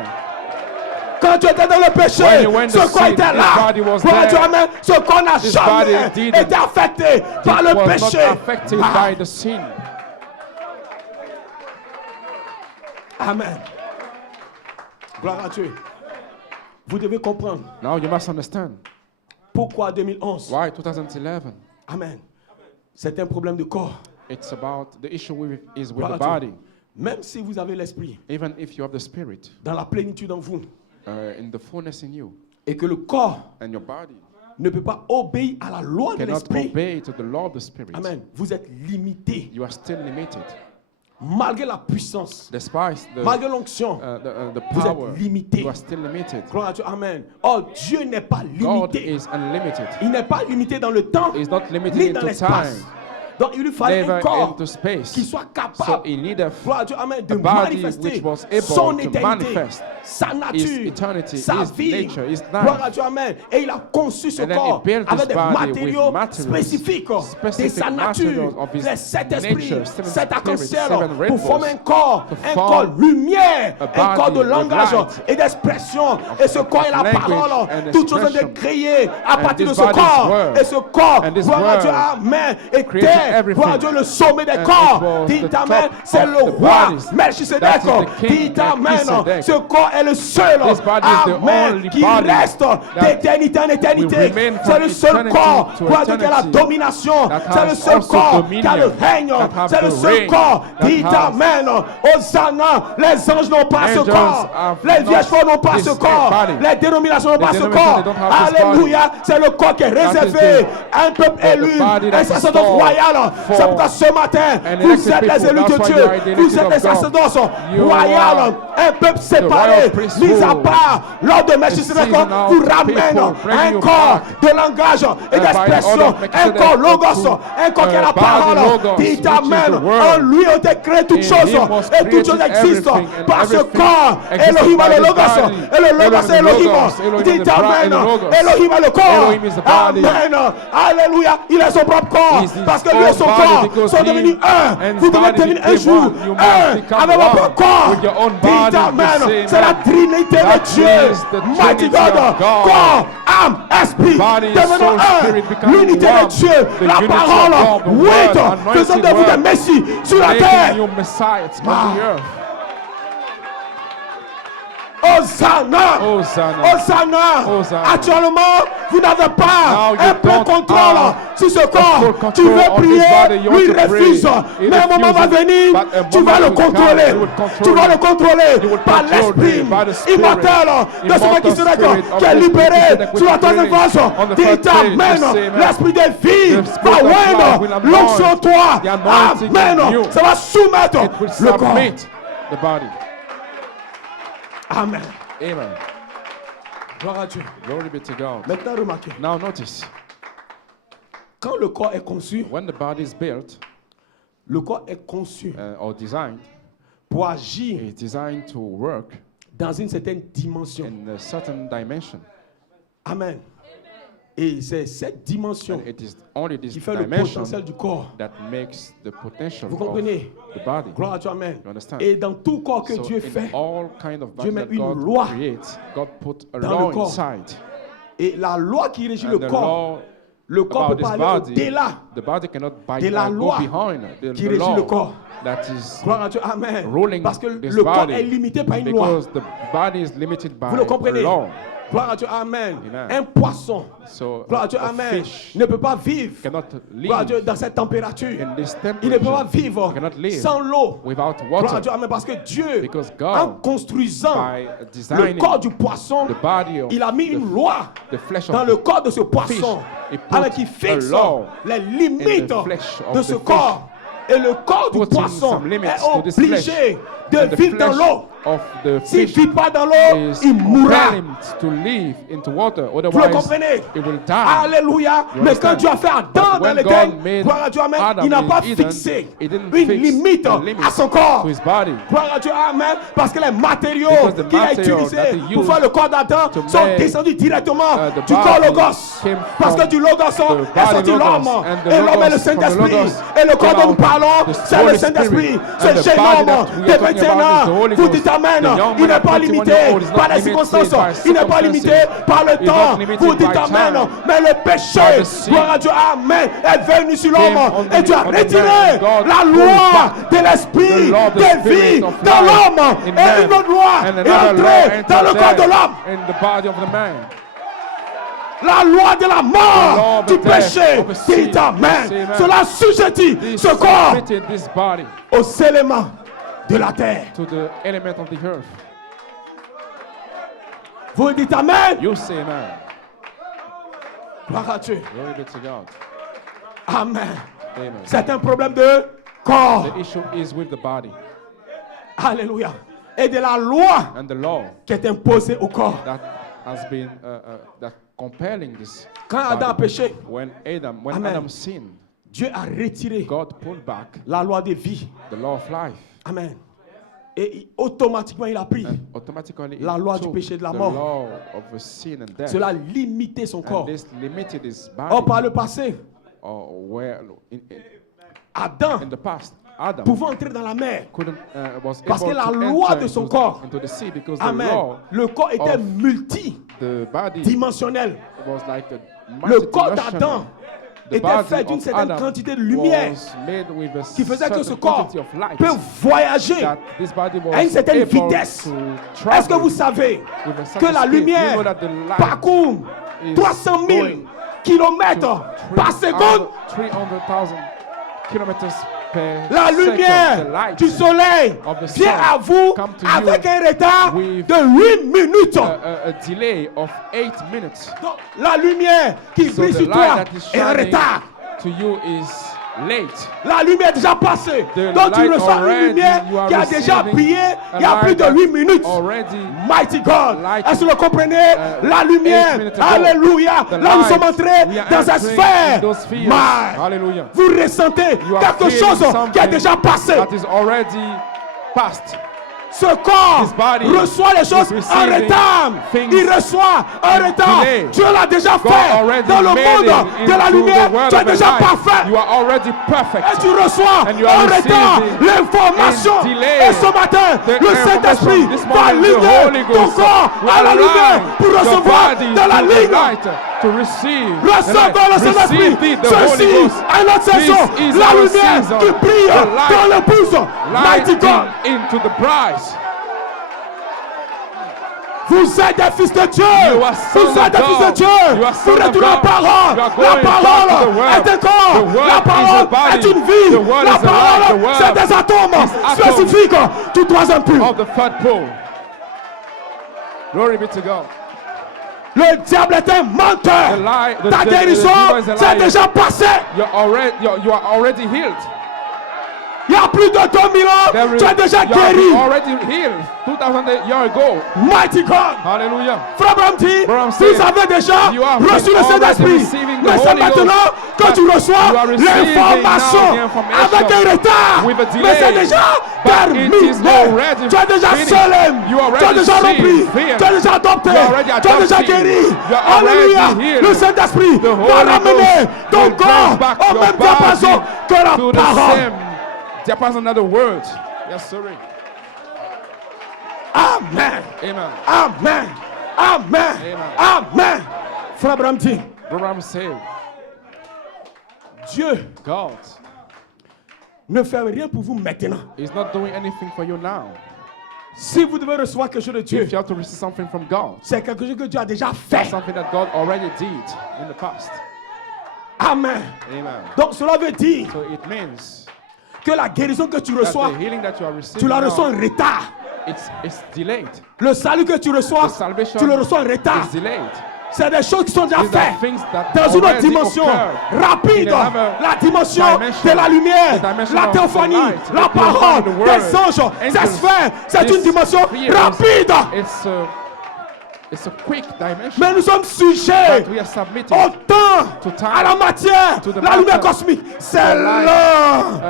Quand tu étais dans le péché, When you went ce to corps sin, était this là. body was Gloire à Dieu, there. amen. Ce corps n'a This jamais body didn't. été affecté par It le was péché. not affected by the sin. Amen. Gloire à Dieu. Vous devez comprendre Now you must understand pourquoi 2011. why 2011. Amen. C'est un problème de corps. It's about the issue is with Gloire the à Dieu. body. Même si vous avez l'esprit Even if you have the spirit dans la plénitude en vous in the fullness in you et que le corps and your body ne peut pas obéir à la loi de cannot l'esprit. obey to the law of the spirit, Amen. Vous êtes limité. you are still limited. Malgré la puissance, Despite the malgré l'onction, the vous power, êtes limité. you are still limited. Gloire à Dieu. Amen. Oh, Dieu n'est pas God limité. is unlimited. Il n'est pas limité dans le temps, He's not ni limited dans into l'espace. time, Donc, il lui fallait un never corps into space. qui soit So capable, he needed gloire à Dieu, amen, de a body manifester which was able son to éternité, manifest sa his nature, eternity, sa his vie. nature, his Gloire life. à Dieu, amen. Et il a conçu ce And then he corps built avec this des body matériaux with materials, spécifiques de specific sa materials nature, of his les sept esprits, nature, seven sept spirits, arcs-en-ciel, seven pour rainbows, former un corps form lumière, a un corps de body with langage light, et d'expression. Et ce corps est la language parole. and Toutes choses ont été expression. créées à And partir de this ce body is corps. word. Et ce corps, And this gloire à word Dieu, amen, était, created everything. gloire à Dieu, le sommet des And corps. it was Dit the amen, top c'est of le the roi bodies. Melchisedec. That is the king, Dit amen, Melchizedek. ce corps est le seul, This body is the amen, only qui body reste that d'éternité en éternité. will remain C'est from le seul eternity corps, to gloire à Dieu, qui a la eternity, domination. that C'est le has seul also corps qui a le dominion, règne. that have C'est le the seul reign, corps. that Dit has- amen. Hosanna, les anges n'ont pas ce Angels corps. have Les not vierges folles n'ont pas this ce corps. body. Les dénominations n'ont The pas ce denominations, corps. they don't have this Alléluia. C'est le corps qui est réservé à un peuple élu, body that un is sacerdoce for- royal. C'est pourquoi ce matin, an vous elected êtes les people. élus de That's why Dieu. you are the Vous elected êtes of les God. sacerdoces You royaux. are Un peuple séparé, royal priesthood. mis à part. Lors de Melchisedec, season now vous to ramène people, bring un you corps back. de langage et And by d'expression. order of Un Melchizedek corps logos, to, un corps qui est la body parole. logos, Dit which is amen. the word. En lui ont été créées toutes In choses. him was Et toutes choses created existent everything, and par ce everything corps. existed Elohim by a le this logos. body. Et le logos c'est Elohim is the Elohim. logos. Elohim Dit is the bride amen. and the logos. Elohim a le corps. Elohim is the body. Amen. Alléluia. Il a son propre corps. He's his Parce que lui et own son body corps because sont he devenus un. and his Vous devez body devenir un became jour one. You must un become avec one votre corps. with your own Dit body, you amen. say C'est la amen. Trinité That de Dieu. is the Mighty Trinity God. of God. Corps, âme, esprit. Body, Devenons soul, un. spirit, becoming L'unité one. de Dieu. The La unity of parole. God, the Oui. word, anointed Faisons de vous word. des messies sur la Making terre. you messiahs on the earth. Hosanna. Hosanna. Hosanna. Hosanna. Actuellement, vous n'avez pas Now you un plein don't contrôle have sur ce full corps. control Tu veux on this prier, body, you lui il want to pray. refuse. He Mais un moment va refuses, venir, but a tu vas moment le will come, contrôler. you will control Tu vas him. le contrôler You will par control l'esprit him, by the spirit. immortel de ce Immortal qui serait spirit of qui est the libéré spirit sur la that troisième was phase. released on the Qui third t'amène phase, the same l'esprit de vie The va spirit of life oindre will anoint l'onction sur toi. the anointing Amen. in you. Ça va soumettre It will le corps. submit the body. Amen. Amen. Gloire à Dieu. Glory be to God. Maintenant, remarquez. Now notice, Quand le corps est conçu, when the body is built le corps est conçu or designed, pour agir it's designed to work dans une certaine dimension. in a certain dimension. Amen. Et c'est cette dimension And it is only this qui fait le dimension potentiel du corps. that makes the potential Vous of comprenez? the body. Gloire à Dieu, Amen. You understand? Et dans tout corps que So Dieu in fait, all kind of Dieu body met that une God loi creates, God put a dans law le corps. inside. et la loi qui régit And le the corps, law le corps about peut this pas aller body, au-delà the body cannot de la go loi behind qui the régit le law corps. that is Gloire à Dieu, Amen. ruling Parce que this le corps body, est limité par une loi. because the body is limited by Vous le a comprenez? law. Gloire à Dieu, Amen. Amen. Un poisson, So gloire à Dieu, a Amen, fish ne peut pas vivre, cannot gloire à Dieu, live dans cette température. in this Il ne peut pas temperature, vivre cannot live sans l'eau. without Gloire à water, Dieu, Amen. Parce que Dieu, because en God, construisant by le designing corps du poisson, the body of il a mis une loi the flesh dans of le corps de ce poisson, he put avec qui fixe a law les limites in the flesh of de the ce fish, corps. Et le corps du putting poisson some limits est to this obligé flesh. de And the vivre dans flesh l'eau. of the S'il ne fish vit pas dans l'eau, is il mourra. compelling to live into water, Vous le otherwise comprenez? it will die. Alléluia. You Mais quand understand? Dieu a fait Adam But dans when l'Éden, God made gloire à Dieu, Amen, Adam il n'a in pas Eden, fixé he didn't une fix limite a limit à son corps. to his body. Gloire à Dieu, Amen. Parce que les matériaux Because the qu'il a material utilisés that he pour used faire le corps d'Adam to sont make, descendus directement the du corps body logos. came Parce que from du logos est body sorti logos, l'homme. and the Et l'homme est le logos, from the Saint-Esprit. logos Et le corps came dont nous out parlons, the c'est le Holy Saint-Esprit. Spirit. Ce And the jeune body homme that we are de talking 21 about is ans the Holy vous Ghost. dites Amen. The young Il man n'est at pas 21 limité years old is not par les limited circonstances. by Il n'est pas limité circumstances. par le He's not temps. limited Vous dites by Amen. time. Mais le péché, By the sin. gloire à Dieu, Amen, est venu sur Came l'homme. on Et the- tu as on the retiré man. God la pulled loi back de l'esprit, the law of the de spirit vie of dans life l'homme. in Et man. une autre loi And est another law entrée dans le entered corps de there l'homme. in the body of the man. La loi de la The law mort, of du the death, péché, of the sin, dit Amen. yes, amen. Cela sujétit This ce corps submitted this body aux éléments de la terre. to the element of the earth. Vous dites Amen. You say amen. Gloire à Dieu. Glory be to God. Amen. Amen. C'est un problème de corps. The issue is with the body Alléluia. Et de la loi and the law qui est imposée au corps. that has been that compelling this. Quand Adam a body. péché, When Amen. Adam sinned, Dieu a retiré God pulled back la loi de vie. the law of life. Amen. Et automatiquement, il a pris. And automatically La it loi du took péché et de la the mort. law of sin and death. Cela a limité son And corps. this limited his body. Or, par le passé, Or where Adam in the past, Adam pouvait entrer dans la mer. couldn't Parce was able que la to loi enter de son into, corps, into the sea because the Amen. law, Le corps était of multidimensionnel. the body was like a Le corps multidimensional. d'Adam The était body fait d'une of certaine Adam quantité de lumière was made with a qui faisait que ce certain corps quantity of light peut voyager that this body was à une certaine able vitesse. to Est-ce que travel vous savez with a que certain la speed. You lumière know that the light parcourt is 300 000 going kilomètres par seconde? 300,000 kilometers per La second. The lumière light du soleil of the vient sun à vous come to avec you un retard with de 8 minutes. a delay of 8 minutes. Donc, la lumière qui So brille the sur light toi that is est en shining retard. to you is late. La lumière est déjà passée. The Donc tu light reçois une already, lumière you are qui a déjà receiving brillé a il y a plus light de that 8 minutes. already Mighty God. light, Est-ce que vous le comprenez? La 8 lumière. minutes ago. Alléluia. The Là nous sommes light, entrés we are dans cette entering sphère. in those spheres. Mais Hallelujah. vous ressentez You are quelque feeling chose qui a something déjà passé. that is already past. Ce corps This body reçoit les choses is en receiving retard. things Il reçoit en in retard. delay. Dieu l'a déjà God fait already dans le made monde it de la into lumière. the world Tu es of the déjà light. parfait. You are already perfect. Et tu reçois And you are en retard receiving l'information. in delay Et ce matin, the le Saint-Esprit information. This va morning, the aligner Holy ton Ghost corps will à la lumière align pour your recevoir body dans la to the ligne. light to receive the Recevons light. le Saint-Esprit. Receive the Holy Ceci Ghost. est notre saison. This is La our lumière season. qui brille The light dans l'épouse. Mighty God. lighting into the bride. Vous êtes des fils de Dieu. You are Vous sons of êtes des fils de God. Dieu. You are Vous sons of retournez en God. parole. You are La going back to the parole word. est un The corps. word La is a parole body. est une vie. The word La is a life. The parole, word c'est des atomes is atoms. spécifiques du troisième pur. Of the third pole. Glory be to God. Le diable est un menteur. Ta guérison, devil is a c'est liar. déjà passé. You are already healed. Il y a plus de 2000 ans, tu es déjà You are guéri. already healed 2000 years ago. Mighty God. Hallelujah. Frère Bramti, Bram vous said, avez déjà you have reçu been le Saint-Esprit. already receiving the Mais c'est Holy maintenant Ghost, que but tu reçois you are receiving l'information now the information avec un retard. with a Mais delay. c'est déjà But terminé. it is already Tu es déjà finished. solemn. You are Tu es already déjà rempli. saved. Tu es déjà adopté. You are already Tu es déjà adopted. guéri. You are already Alléluia. healed. Le Saint-Esprit The va Holy ramener Ghost ton will corps bring back au your même diapason body que la to the parole. same diapason of the word. Yes, sir. Amen. Amen. Amen. Amen. Amen. Frère Bramti, Abraham said, Dieu God ne fait rien pour vous maintenant. is not doing anything for you now. Si vous devez recevoir quelque chose de Dieu, If you have to receive something from God, c'est quelque chose que Dieu a déjà fait. something that God already did in the past. Amen. Amen. Donc cela veut dire So it means que la guérison que tu that reçois, the healing that you are receiving tu la now, reçois en retard. it's delayed. Le salut que tu reçois, The salvation tu le reçois en retard. is delayed. C'est des choses qui sont déjà These are faites things that dans une autre already dimension occurred rapide, in another la dimension dimension, de la lumière, the dimension la of the théophanie, light, la the parole, theophany, the des word, anges, des angels. sphères. C'est This une dimension sphere rapide. It's a quick dimension. Mais nous sommes sujets But we are submitted au temps, to time, à la matière, to the la lumière matter, cosmique. C'est light, lent.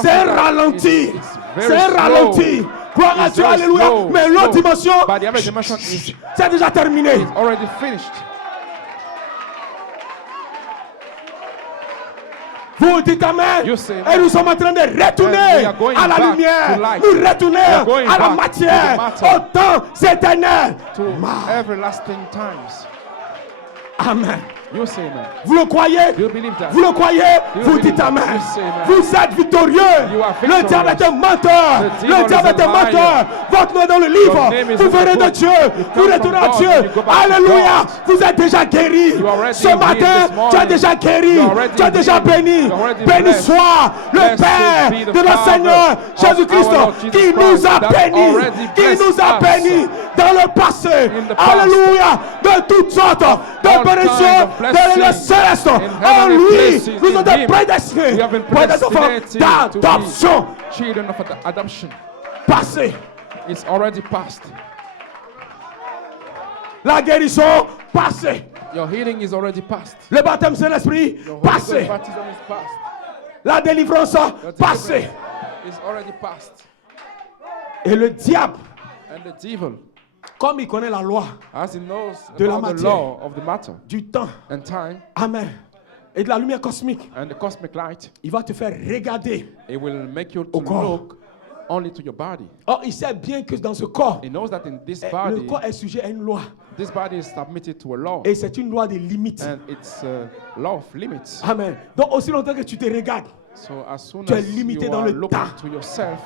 C'est un cosmic ralenti. it's very C'est un slow. ralenti. Gloire à It's Dieu, very alléluia. slow, Mais l'autre slow. dimension, But the other dimension is c'est déjà terminé. already finished. Vous dites Amen. You say Et amen. nous sommes en train de And we retourner are going à la back lumière. to light. Nous retourner We are going à la back matière. to the matter. Au temps éternel. To everlasting times. Amen. You say amen. Vous le croyez? Do you believe that? Vous le croyez? You Vous believe dites that? Amen. You say amen. Vous êtes victorieux. You are Le victorious. diable est un menteur. The devil Le diable is est a un menteur. liar. Votre nom est dans le Your livre. name is Vous in the venez de book. Dieu. You Vous come retournez from à God Dieu. and you go back to Alléluia. God. Vous êtes déjà guéri. You are already Ce healed matin, this morning. tu es déjà guéri. You are already Tu es déjà healed. béni. You are already Béni blessed. soit le Blessed Père be the de notre Father Seigneur of Jésus-Christ our Lord Jesus qui nous Christ a that bénis. already Qui blessed nous a us bénis dans le passé. in the past. Alléluia. De toutes sortes de all bénédictions kinds of dans les blessings célestes. in En heavenly lui, places nous in sommes him. prédestinés We have been pour des enfants predestinated to be d'adoption. children of adoption. Passé. It's already past. La guérison, passé. Your healing is already past. Le baptême Saint-Esprit, Your Holy passé. Ghost baptism is past. La délivrance, Your passé. deliverance is already past. Et le diable, And the devil, comme il connaît la loi as he knows De la about the matière. law of the matter du temps, and time amen, et de la lumière cosmique, and the cosmic light, il va te faire regarder. it will make you to Au corps. look only to your body. Or, il sait bien que dans ce corps, He knows that in this le body, corps est sujet à une loi. this body is submitted to a law, Et c'est une loi des limites. and it's a law of limits. Amen. Donc, aussi longtemps que tu te regardes, So as soon Tu es as limité you dans are le looking temps. to yourself,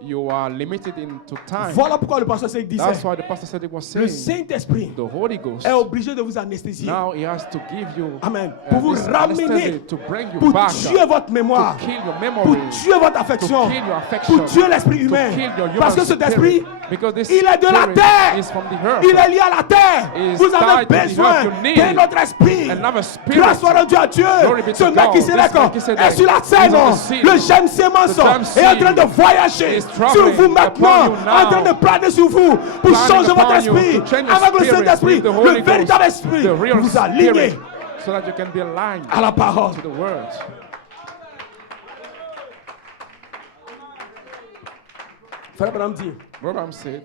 you are limited into time. voilà pourquoi le pasteur Cédric disait, That's why the pastor said it was le saying Saint-Esprit the Holy Ghost. est obligé de vous anesthésier. Now he has to give you Amen. Pour vous this ramener, anesthesia to bring you pour back, tuer votre mémoire, to kill your pour memory, tuer votre affection, to kill your affection, pour tuer l'esprit to humain. kill your human Parce que cet esprit, spirit. Because this il est de la spirit terre. is from the earth. Il est lié à la terre. He is Vous avez tied to the besoin earth. You need de notre esprit. another spirit. Grâce soit rendue à Dieu. Glory be to Ce mec God. qui This Melchizedek est sur la scène. is on the scene. Le gemme sémence The gem est en train seed de voyager is sur traveling vous maintenant, upon you now. en train de planer sur vous pour Planning changer votre upon you esprit to change your avec le spirit Saint-Esprit, with the Holy le véritable Ghost, esprit the real pour vous aligner spirit, so that you can be aligned à la parole. to the word. Frère Branham dit, Abraham said,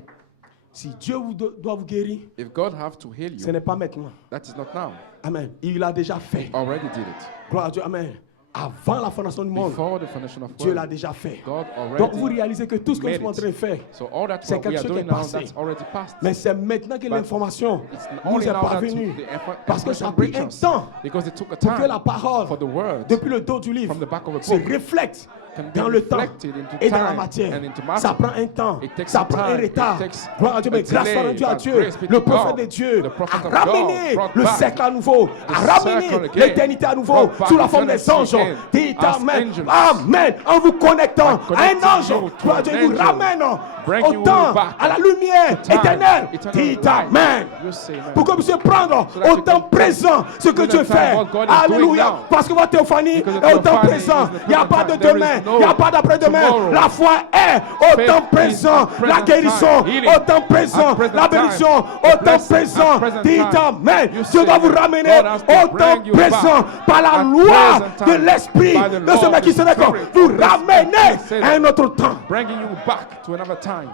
si Dieu doit vous guérir, if God have to heal ce you, n'est pas maintenant. that is not now. Amen. Il l'a déjà fait. Already did it. Gloire à Dieu. Amen. Avant la fondation du monde, Before the foundation of the Dieu l'a world, déjà fait. God Donc vous already réalisez que tout ce que nous made sommes en train de it. faire, So all that c'est what we quelque are chose qui est doing now, passé. that's already past. Mais c'est maintenant que But l'information It's nous only est now that parvenue. the Parce que ça a information pris un reaches us. temps Because it took a pour que la time parole, for the word depuis le dos du livre, from the back of the se book reflète can be dans le temps reflected into et dans la time matière. and into matter. Ça prend un temps, It takes ça some prend un time, retard. it takes Gloire à Dieu, a mais grâce delay, soit rendue à but Dieu. grace be Le to prophète God. de Dieu The prophet a of ramené God brought le back siècle à nouveau, a the ramené circle again, l'éternité à nouveau brought back sous la forme des eternity anges. again Dit as Amen. angels. Amen. En vous connectant By à un connecting ange, you to gloire à an Dieu, il vous angel, ramène bring au you temps, back à la lumière to time, éternelle. eternal Dit light. Amen. You say amen. Pour que vous puissiez prendre So that au you temps can présent ce que to Dieu the time fait. what God is doing Alléluia. now. Parce que votre théophanie Because the est au temps theophany présent. is the Il n'y a present pas de time. There is demain. no Il n'y a pas d'après-demain. tomorrow. La foi est au Faith temps is présent. at present La guérison time. Healing au temps présent. at present La time. bénédiction The au temps blessing présent. at present Dites time. Amen. You Dieu say doit vous that ramener God has to au temps bring you présent back par la at loi present de time. l'esprit By the de law ce of mec qui the se déclare. Spirit Vous of this ramenez man who said à un autre temps. bringing you back to another time.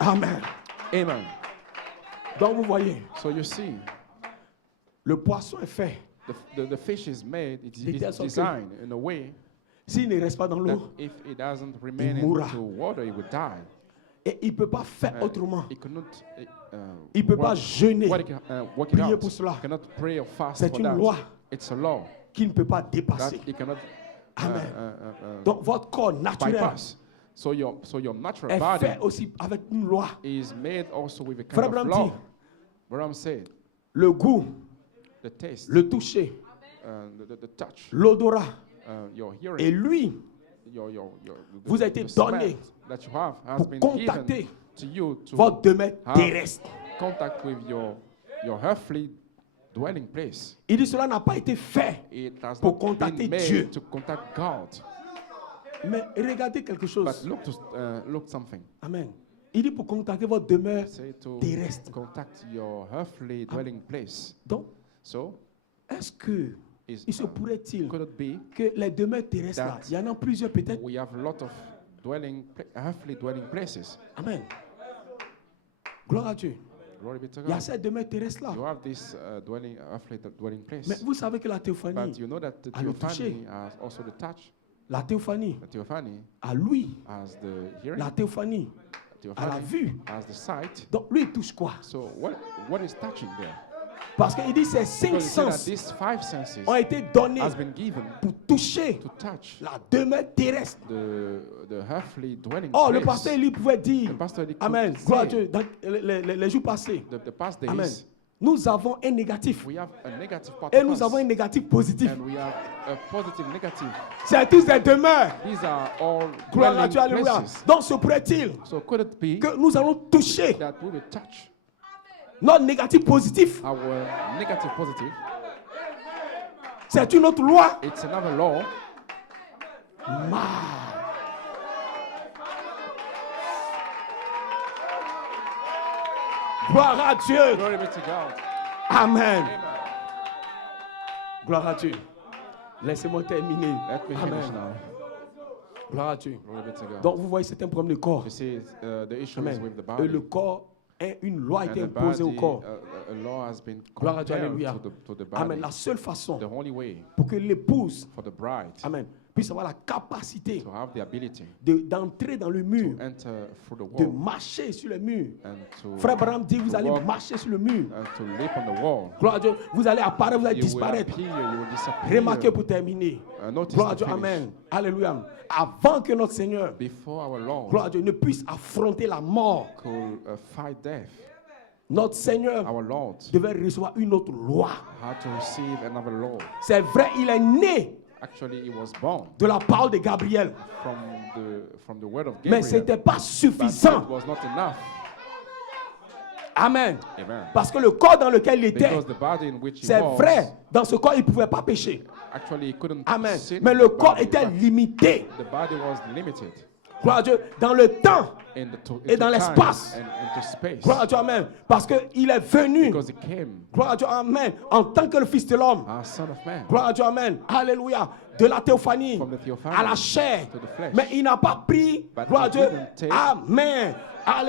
Amen. Amen. Donc vous voyez, So you see, le poisson est fait. the fish is made, it's telle sorte que- designed in a way S'il ne reste pas dans that l'eau, if it doesn't remain mourra. into water, it would die. et il ne peut pas faire Uh, autrement. It cannot. Il ne peut pas jeûner, work it prier out. pour cela. Cannot pray or fast C'est for une that. loi. It's a law qu'il ne peut pas that dépasser. it cannot Amen. Donc votre corps naturel bypass. So your natural est body fait aussi avec une loi. is made also with a kind Frère of Branham law. dit, What said, le goût, the taste, le toucher, the touch, l'odorat your hearing, et lui vous a été donné that you have has pour been contacter given to you to votre demeure have terrestre. contact with your earthly dwelling place. Il dit cela n'a pas été fait It has pour not contacter been made Dieu. to contact God. Mais regardez quelque But chose. look something. Amen. Il dit pour contacter votre demeure Say to terrestre. contact your earthly dwelling place. Donc, So, est-ce que il se pourrait-il could it be que les demeures terrestres, là, that il y en a plusieurs peut-être? we have a lot of earthly dwelling places? Amen. Gloire à Dieu. Glory be to Il y a God. cette demeure terrestre là. You have this earthly dwelling place. Mais vous savez que la But théophanie, you know that the a le toucher. theophany has also the touch. la théophanie The theophany à lui, has the hearing. la théophanie The à la theophany vue. has the sight. Donc lui il touche quoi? So what is touching there? Parce qu'il dit ces cinq Because you see that sens these five senses ont été donnés has been given pour toucher to touch la demeure terrestre. the earthly dwelling Oh, le place. pasteur Élie pouvait dire, The pastor Élie could Amen, say, gloire à Dieu, dans les jours passés, the past days, Amen, nous avons un négatif we have a negative part et of nous us, avons un négatif positif. and we have a positive negative. C'est tous des demeures. These are all Gloire à dwelling Dieu, alléluia. places. Donc se pourrait-il So could it be que nous allons toucher that we will touch notre négatif positif? our negative positive? C'est une autre loi. It's another law. Gloire à Dieu. Glory be to God. Amen. Amen. Gloire à Dieu. Laissez-moi terminer. Let me finish Amen. now. Gloire à Dieu. Glory be to God. Donc vous voyez, c'est un problème de corps. You see, the issue Amen. is with the Et body. le corps, une loi a And été the imposée au body, corps. a law has been Gloire à Dieu, compared alléluia. to the body. Amen. La seule façon The only way pour que l'épouse, for the bride amen, puisse avoir la capacité to have the ability d'entrer dans le mur, to enter through the de wall marcher sur le mur. and to, Frère Branham dit, vous to allez walk marcher sur le mur. and to leap on the wall. Gloire à Dieu. Vous allez apparaître, vous allez You will disparaître. appear, you will disappear. Remarquez pour terminer. Notice Gloire à to Dieu. finish. Amen. Alléluia. Avant que notre Seigneur, Before our Lord gloire à Dieu, ne puisse affronter la mort, could fight death, notre Seigneur our Lord devait recevoir une autre loi. had to receive another law. C'est vrai, il est né Actually, he was born de la parole de Gabriel. from the word of Mais Gabriel, ce n'était pas but suffisant. it was not enough. Amen. Amen. Parce que le corps dans lequel il était, Because the body in which he c'est was, vrai, dans ce corps, il ne pouvait pas pécher. actually he couldn't Amen. sin Mais in le the corps body, était but limité. the body was limited Gloire à Dieu. Dans le temps et et dans l'espace. into space. Gloire à Dieu. Amen. Parce qu'il est venu. Because he came Gloire à Dieu. Amen. En tant que le Fils de l'homme. as Son of Man. Gloire à Dieu. Amen. Alléluia. De la théophanie From the theophany à la chair. to the flesh. Mais il n'a pas pris, But gloire à he Dieu, didn't take amen,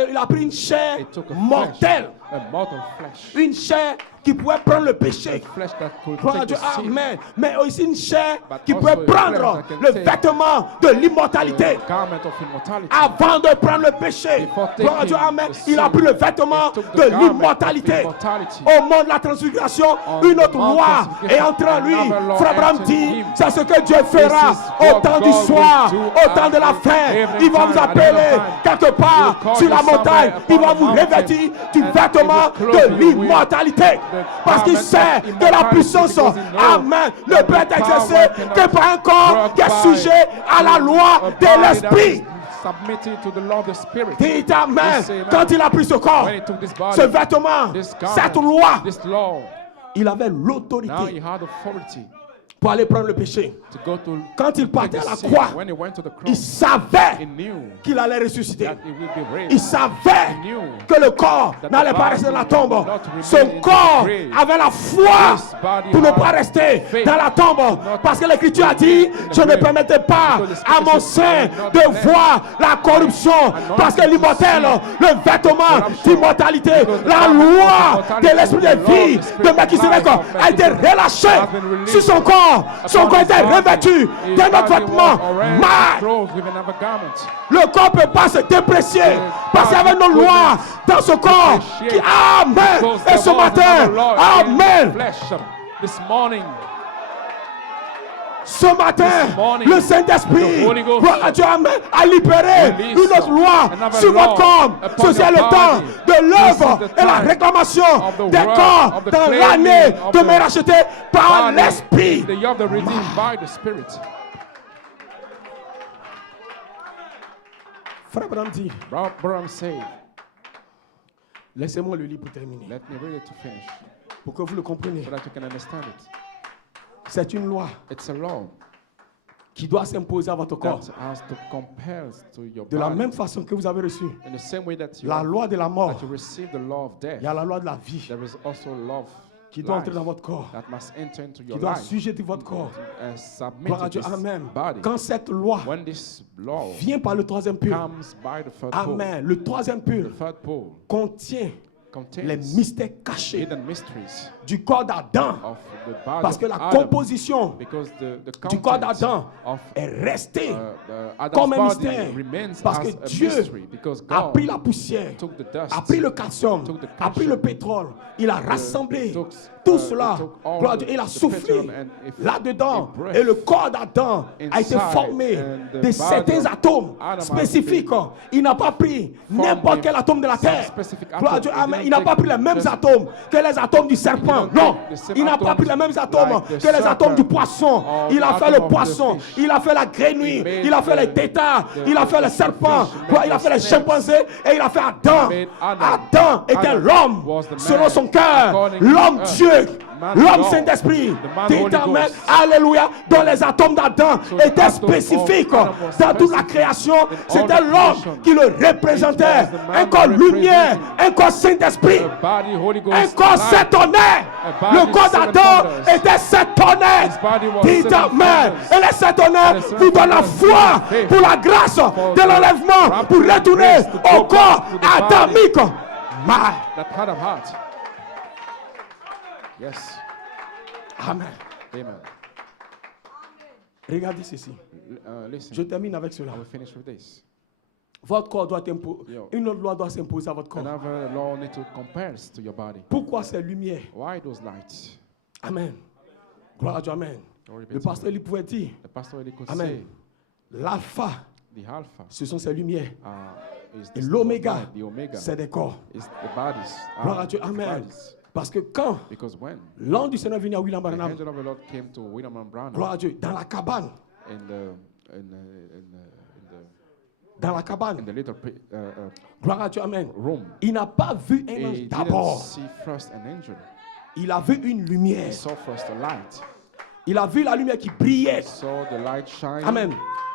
Il a pris une chair He took a mortelle. flesh, a mortal flesh. Une chair qui pouvait prendre le péché. Flesh that could Gloire à take Dieu, the sin. amen. Mais aussi une chair But qui also pouvait a prendre flesh that can le take vêtement de l'immortalité. The garment of immortality. Avant de prendre le péché, Before gloire à Dieu, taking amen, the il a sin, pris le vêtement he took the de garment l'immortalité. of immortality. Au moment de la transfiguration, On une the autre Mount loi Transfiguration, est entrée en lui. another law Frère Abraham entered dit, him. c'est ce que Dieu fera This is au what temps du God soir, will do au temps de la at fin. evening Il va vous time, at the appeler end of time. quelque part He will call sur you la montagne. somewhere Il va upon vous the mountain, revêtir du and he vêtement will clothe de you with l'immortalité. the Parce qu'il garment sait of que la immortality, puissance, because he knows amen, ne that peut the être power exercée cannot que par un corps work qui est by sujet à la loi a de body that l'esprit. is submitted to the law of the Spirit. Dites amen. Yes, amen. Quand il a pris ce corps, When he took this body, ce vêtement, this cette garment, loi, this law, il avait now he l'autorité had authority pour aller prendre le péché. to go to Quand il take partait the à la sin. croix, When he went to the il cross, he savait knew qu'il allait ressusciter. that he would be raised. Il savait He knew que le corps that n'allait the pas rester dans la tombe. body would not remain Son in the corps grave. avait la foi This body pour ne had pas rester faith dans la tombe. not Parce que l'Écriture a dit, remain in the je ne grave. permettais pas Because the à scripture mon says, sein "I will not de let voir la corruption. anointing Parce que to l'immortel, see le vêtement corruption. d'immortalité, Because the la garment of loi immortality, de l'esprit de the law of vie the spirit de of Melchisedec life of a été Melchizedek relâché has been released sur son corps. Son upon corps his était body. revêtu His d'un autre body vêtement. was already Mais clothed with another garment. le corps ne peut pas se déprécier parce qu'il y avait nos lois dans ce corps. Qui, amen. Because Et there ce was matin, another law in amen. flesh. This morning, Ce matin, This morning, le Saint-Esprit, the Holy Ghost gloire à Dieu, amen, a libéré released une autre loi another sur votre law corps. upon Ceci est your le temps body. de l'œuvre This is the et la time réclamation of the des work, corps of the dans claiming l'année of de the me racheter par body, l'Esprit. the year of the redeemed by the Spirit. Frère Branham dit, Abraham said, laissez-moi le lire pour terminer, let me read it to finish, pour que vous le compreniez. so that you can understand it. C'est une loi It's a law qui doit s'imposer à votre corps. that has to compel to your De la body. même façon que vous avez reçu In the same way that you, la loi de la mort, that you receive the law of death, il y a la loi de la vie there is also love qui doit life entrer dans votre corps, that must enter into qui your doit life sujeter votre corps. and submit Gloire à to Dieu, this amen. body. Quand cette loi When this law vient par le troisième pur, comes by the third pole, amen, le troisième pur the third pole contient les contains mystères cachés hidden mysteries du corps d'Adam. of the body Parce que of la Adam, composition because the du corps content d'Adam of est restée Adam's comme un body mystère. remains Parce as que a Dieu mystery, because a God pris la poussière, took the dust, a pris le calcium, took the a pris calcium, le pétrole, il a rassemblé took, tout he cela, took all gloire à Dieu, il a the soufflé petroleum and he là-dedans. breathed Et le corps d'Adam a été inside, formé and the de body certains of atomes Adam has spécifiques. been Il n'a pas pris n'importe with quel atome de la some terre. specific Gloire à atom. Dieu, He amen. didn't Il n'a take pas pris les mêmes just- atomes que les atomes du serpent. didn't Non, take the same il n'a pas atoms pris les mêmes atomes like the que les atomes du serpent poisson. or Il the a fait atom le of the poisson, fish. il a fait la grenouille, He made il a fait les the- tétards, the- il a fait the les serpents, fish, he gloire, made il a the fait les snakes. chimpanzés et il a fait Adam. He made Adam. Adam était Adam l'homme was the man selon son cœur, according to l'homme earth. Dieu, Man l'homme God, Saint-Esprit. the man Dit Holy amen, Ghost. alléluia, dont les atomes d'Adam So the étaient atom of spécifiques Adam was dans toute la specific création. in all C'était the l'homme creation. qui le représentait. It was the man Un corps lumière, representing un corps Saint-Esprit. The body, Holy Ghost, Un corps life. sept tonnerres. A body, Le corps seven d'Adam thunders. était sept tonnerres. His body was Dit seven amen. thunders. Et les sept tonnerres And the seven vous donnent la thunders foi give faith pour la grâce for de the l'enlèvement, pour rapture retourner grace to go au corps back to the body. adamique. My. That kind of heart. Yes. Amen. Amen. Regardez ceci. Listen, Je termine avec I cela. will finish with this. Votre corps doit imposer. Yo. Une autre loi doit s'imposer à votre corps. Another law need to compare to your body. Pourquoi ces lumières? Why those lights? Amen. Gloire à Dieu, amen. Glory be Le to pasteur il pouvait dire, The pastor really could amen. L'alpha, say the alpha ce sont ces lumières. is Et the l'oméga, light, the omega c'est des corps. is the bodies. Gloire à Dieu, the amen. bodies. Parce que quand Because when l'ange du Seigneur vient à William the Branham, angel of the Lord came to William and Branham gloire à Dieu, dans la cabane, in the dans la cabane, in the little gloire à Dieu, amen. room, Il n'a pas vu un he ange didn't d'abord. see first an angel. Il a vu une He lumière. saw first a light. Il a vu la lumière qui brillait. He saw the light shine. Amen.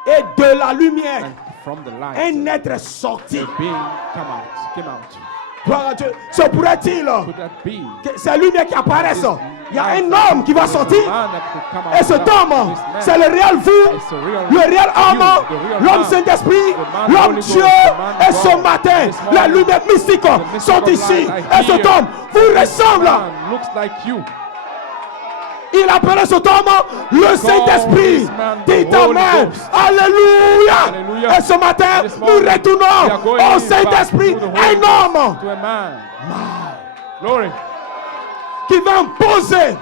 Et de la lumière, And from the light, un être est sorti. a being came out. Gloire à Dieu. Se pourrait-il Could that be? que ces lumières qui apparaissent, il y a un Light homme qui va that sortir. man that could come out Et cet of that. homme, This man c'est le réel vous, is the real le réel homme, you, the real l'homme man, Saint-Esprit, the man l'homme Holy Ghost, Dieu. the man Et ce God. matin, This les morning, lumières mystiques the sont mystical ici. light Et cet here. homme vous ressemble. Man looks like you. Il appelait cet homme le Saint-Esprit. this man the Dites Holy Amen. Ghost. Alléluia. Hallelujah. Et ce matin, This nous morning, we retournons are going au back Saint-Esprit, to the Holy un Ghost, homme to a man. Glory. qui va imposer.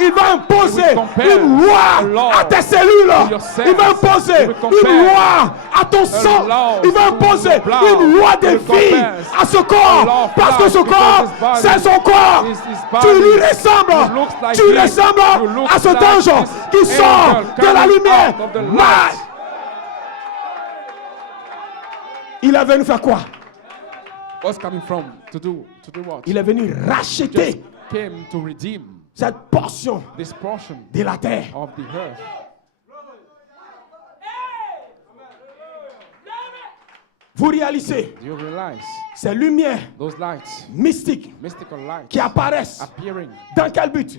Il va imposer He will compel une loi a law à tes cellules. to your cells. Il va imposer He will compel une loi à ton sang. law Il va to imposer your blood. une loi de He will vie compel à ce a law corps. of Parce que life, ce because corps, his body c'est son corps. is his Tu body. lui ressembles. You look like Tu him. ressembles You look à cet like ange this qui sort angel de la coming lumière. out of the Mais light. il est venu faire quoi? What's coming from? To do what? Il est venu racheter Came to redeem cette portion this portion de la terre. of the earth. Vous réalisez Do you realize ces lumières those lights, mystiques mystical lights, qui apparaissent. appearing Dans quel but?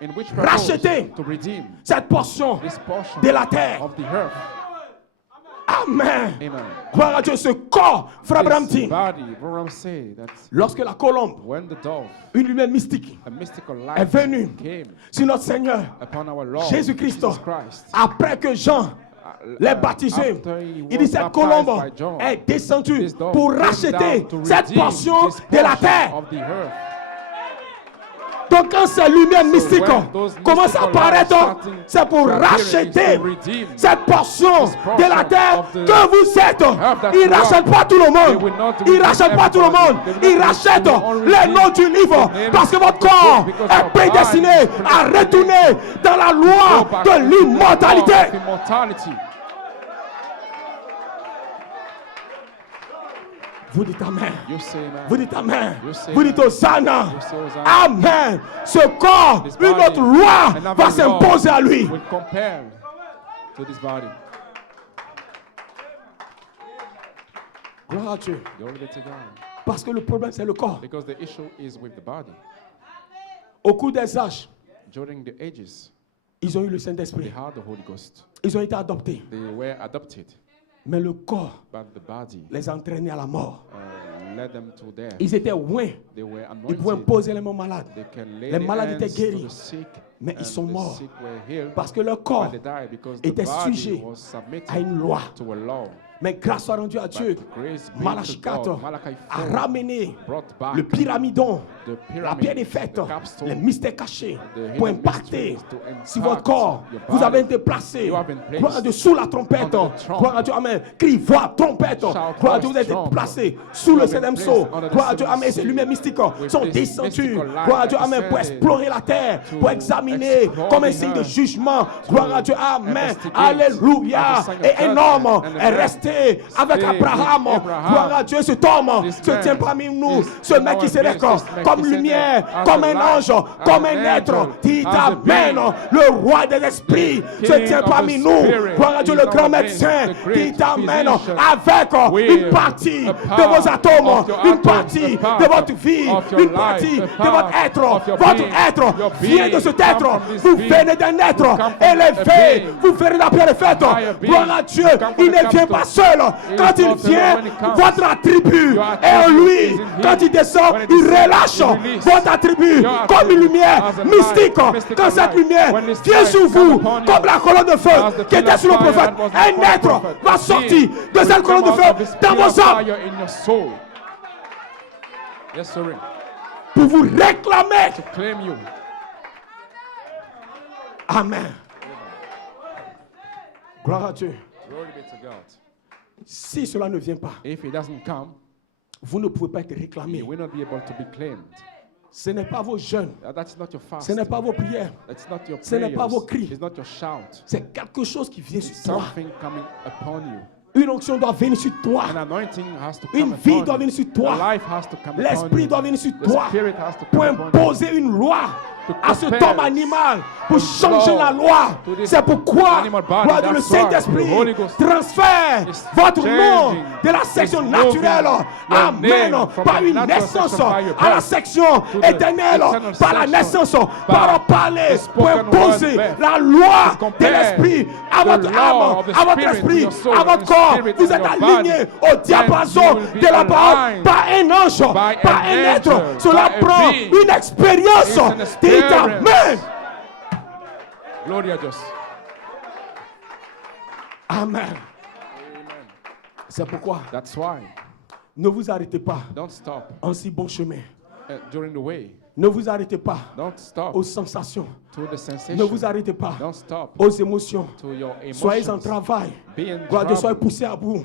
in which purpose? Racheter To redeem cette portion this portion de la terre. of the earth. Amen. Amen. Gloire à Dieu. Ce corps, frère Abraham This dit, body, Abraham say that lorsque la colombe, when the dove, une lumière mystique, a mystical est light venue came sur notre Seigneur upon our Lord Jésus-Christ, Jesus Christ, après que Jean les baptisé, after he il dit was cette baptized colombe by John, est descendue this dove pour came racheter down to cette redeem portion this de la portion terre. of the earth. Donc quand ces lumières mystiques when those commencent à mystical apparaître, lights starting c'est pour to appear, racheter is to redeem cette portion this de la portion terre of the que vous êtes. earth that Il you ne rachète are. pas tout le They monde. will not Il ne redeem rachète pas tout le everybody. monde. They will Il not rachète redeem, only les redeem noms du livre. the name Parce que of votre the book, corps because est your prédestiné body is à predestined retourner dans la Go loi back de into the law l'immortalité. of immortality. Vous dites Amen. You say amen. Vous dites Amen. You say Vous dites amen. Hosanna. You say Hosanna. Amen. Ce corps, This une body, autre loi another va law s'imposer à lui. will compare to this body. Gloire à Dieu. Glory be to God. Parce que le problème, c'est le corps. Because the issue is with the body. Au cours des âges, During the ages, ils ont eu le they Saint-Esprit. had the Holy Ghost. Ils ont été adoptés. They were adopted, Mais le corps but the body les a entraînés à la mort. led them to death. Ils étaient loin. They were Ils pouvaient anointed. imposer les mains malades. They can lay Les the malades hands étaient to guéris. the sick, Mais ils and sont the morts. sick were healed, Parce que leur corps but they died because the était body sujet was submitted à une loi. to a law. Mais grâce soit rendue à Dieu, But grace be Malachi to God. 4 Malachi a 4 ramené brought back le pyramidon, the la pyramid, pierre des fêtes, the capstone, les mystères cachés, the pour hidden impacter mysteries, to si impact votre corps, your vous body. avez été placé. You have been placed Gloire à Dieu, sous la trompette. under the trump. Gloire à Dieu, Amen. Crie, voix, trompette. Shout, Gloire à Dieu, voice, vous êtes trump. placé sous You le have been septième placed sceau. under the Gloire à Dieu, seventh Amen. Ces seal. lumières mystiques With sont this descendues. mystical light Gloire à Dieu, that Amen. Pour descended explorer la terre, to pour examiner explore comme un the signe de earth, jugement. Gloire à Dieu, Amen. investigate Alléluia. as a sign of Et un judgment. homme And the est man resté avec stayed Abraham. with Abraham. Gloire à Dieu, cet homme This se man tient parmi nous. is Ce in mec qui our se lève midst, this man comme qui se lumière, lève as comme a un light, ange, as comme an un être. angel, Dit as a Amen. being. Le roi des esprits The se King tient of parmi the nous. Spirit Gloire à Dieu, is le grand our médecin. being, the great Dit Amen. physician. Avec une With partie a de part vos atomes, of your une atoms, partie a part de votre vie, of your une life, partie a de part votre être. of your Votre being. être Your vient de being cet come être. from this Vous being. venez d'un être You come from a élevé. being. Vous venez de la pierre de fête. higher being. Gloire à Dieu. You come from Il the ne vient pas capstone. seul. He Quand is il not alone vient, when he comes. votre attribut Your est en attribute lui. is in him. Quand il descend, When it il descends, relâche he releases. votre attribut Your comme une attribute lumière as a mystique. light, mystical Quand cette light. lumière When this vient light sur come vous, upon you, comme la colonne de feu as the qui était pillar sur le of fire prophète, that was un upon the être prophet, va a sortir being de will cette colonne de come out of feu his dans pillar vos of âmes fire in your soul. Yes, sir. pour vous réclamer. To claim you. Amen. Gloire à Dieu. Glory be to God. Si cela ne vient pas, If he doesn't come, vous ne pouvez pas être he réclamé. will not be able to be claimed. Ce n'est pas vos jeûnes, That's not your fast. ce n'est pas vos prières, That's not your ce n'est prayers. pas vos cris. It's not your shout. c'est quelque chose qui vient It's sur toi. something coming upon you. Une onction doit venir sur toi. An anointing has to Une come vie upon doit you. venir sur A toi. life has to come upon L'esprit you. doit venir sur The toi spirit has to pour come upon you. imposer une loi à cet homme animal, pour changer la loi. to this C'est pourquoi animal body. gloire de le That's why Saint-Esprit the Holy Ghost transfère is votre nom changing, de la section is naturelle, moving your amen, name from par the une natural naissance section by your à la birth section to the éternelle, eternal par la section naissance, by par le parler, the pour spoken imposer word birth. la loi de compare l'esprit à the votre law âme, of the à votre spirit esprit, in your soul, à and votre the corps. spirit Vous in êtes your aligné body. au diapason you will be de la parole aligned par un ange, by par an un être. angel, Cela by a prend being. une expérience. It's an Dites experience. amen. Gloria a Dios. Amen. Amen. C'est pourquoi That's why. ne vous arrêtez pas Don't stop en si bon chemin. during the way. Ne vous arrêtez pas Don't stop aux sensations. to the sensation. Ne vous arrêtez pas Don't stop aux émotions. to your emotions. Soyez en travail. Be in Gloire à Dieu, soyez trouble. poussés à bout.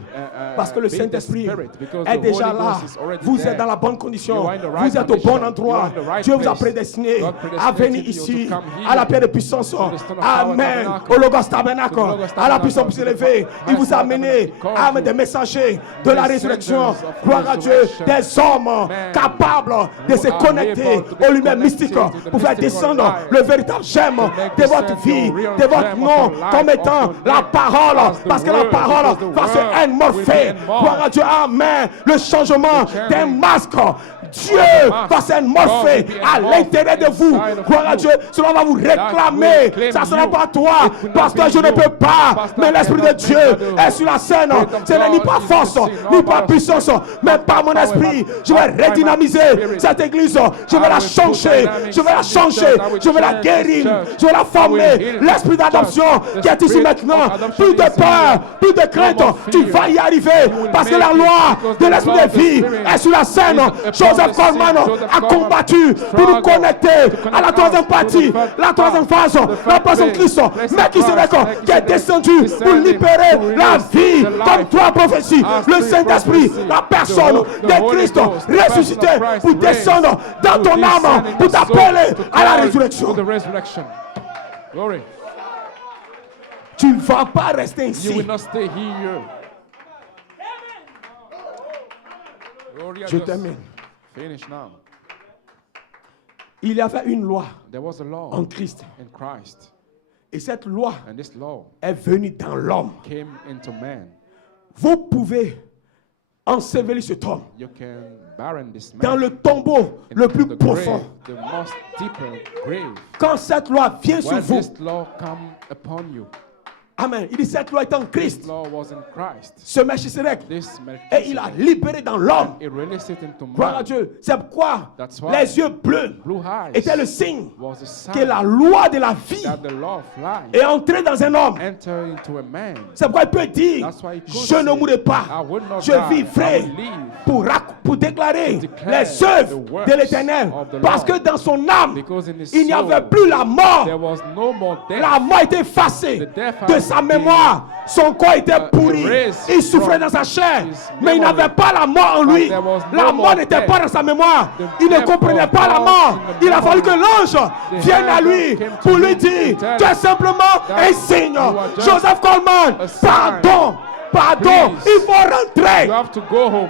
Parce que le be in the Saint-Esprit spirit, because est the déjà Holy là. Ghost is already Vous there. êtes dans la bonne condition. You are in the right Vous êtes au bon condition. endroit. You are in the right Dieu vous a place. prédestiné God à predestinated venir you to ici, come here. à la pierre de puissance. To the stone of power Amen. tabernacle. Au Logos Tabernacle. To the Logos À la tabernacle. puissance pour To the s'élever. Il vous a power amené tabernacle. Called âme you. des messagers de la Messengers résurrection. of Gloire à Dieu. resurrection. Des hommes Men capables de se who are connecter able to be aux lumières connected mystiques to the pour faire mystical descendre light. le véritable gemme make de votre descend vie, your real de votre gem of nom, your life, comme étant of your la name. parole. As the Parce que la word, parole because the va se word morpher. will be Gloire à Dieu, amen. Le changement The d'un changing masque. Dieu of the mask. va se morpher God will be à morphed l'intérieur de vous. inside of Gloire à you. Dieu, cela va vous réclamer. will claim Ça ne sera you. pas toi, It will not pasteur, be je ne you. peux pas. Pastor Mais l'Esprit de cannot Dieu make that est sur la scène. Spirit of Ce n'est ni God par is force, the scene, ni not par by puissance, power, mais but par by mon power, esprit. but Je vais by my redynamiser spirit. cette église. Je vais I la will put changer. dynamics Je vais la in this changer. church. I will Je vais la change guérir. this church. Je vais la I will former. heal L'esprit this d'adoption church. qui est The ici spirit maintenant. of adoption Plus de is peur, here. plus de crainte. No more Tu fear. vas y arriver. You will Parce que make la it, loi because de the l'esprit law de of the vie Spirit est sur la scène. is upon Joseph the Coleman scene. Joseph a Coleman combattu pour nous struggled connecter to connect à la troisième us to partie, the third la troisième part, phase, the la third personne place, Christ, place mais of qui Christ, qui est descendu pour libérer la vie, comme toi prophétie, le Saint-Esprit, la personne de Christ ressuscité pour descendre dans ton âme, pour t'appeler à la résurrection. Glory. Tu ne vas pas rester You ici. will not stay here. Glory a Je Dios. termine. Finish now. Il y avait une loi There was a law en Christ. in Christ, Et cette loi and this law est venue dans l'homme. came into man. Vous pouvez ensevelir cet homme You can bury this man dans le tombeau le into plus the profond. grave, the most deeper grave. Quand cette loi vient sur When vous, this law come upon you, amen, il dit cette loi est en this Christ. law was in Christ. Ce Melchisedec, This et il a Melchizedek, libéré dans l'homme. it released it into Gloire à man. Dieu. C'est pourquoi That's why les yeux bleus Blue eyes étaient le signe was a sign que la loi de la vie that the law of life est entrée dans un homme. enter into a man. C'est pourquoi il peut dire, That's why he could je ne say, mourrai pas, I will not je die, vivrai I will live pour déclarer declare les œuvres the works de l'éternel. of the Parce que Lord. dans son âme, Because in his il n'y avait soul, plus la mort. there was no more death. La mort était effacée The death de has sa been, mémoire. Son corps était pourri. erased Il souffrait from dans sa chair. his Mais il memory. n'avait pas la mort en But lui. there was no La mort more n'était death. pas dans sa mémoire. The Il ne death comprenait of pas la God mort. in the Il a fallu que memory. l'ange vienne à lui came to pour lui him dire, to tell tu es him simplement that un signe. you are just Joseph Coleman, a sign. pardon. Pardon. Please. Il faut rentrer. You have to go home.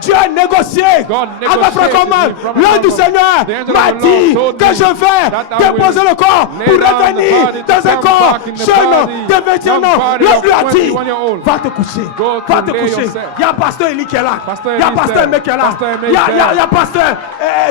Dieu a négocié God avec Frère negotiated Coleman. with Prophet L'ange du Coleman. Seigneur The angel m'a of the dit Lord told que me je vais that I déposer will le corps lay pour down the revenir body to dans un come corps back in the jeune body, de 21 young ans. body L'ange of lui a dit, 21-year-old. va te coucher. Go Va to te lay coucher. yourself. Il y a pasteur Eli qui est là. Pastor Il y a Eli pasteur there. Aimé qui est là. Pastor Aimé Il y a- there. il y a pasteur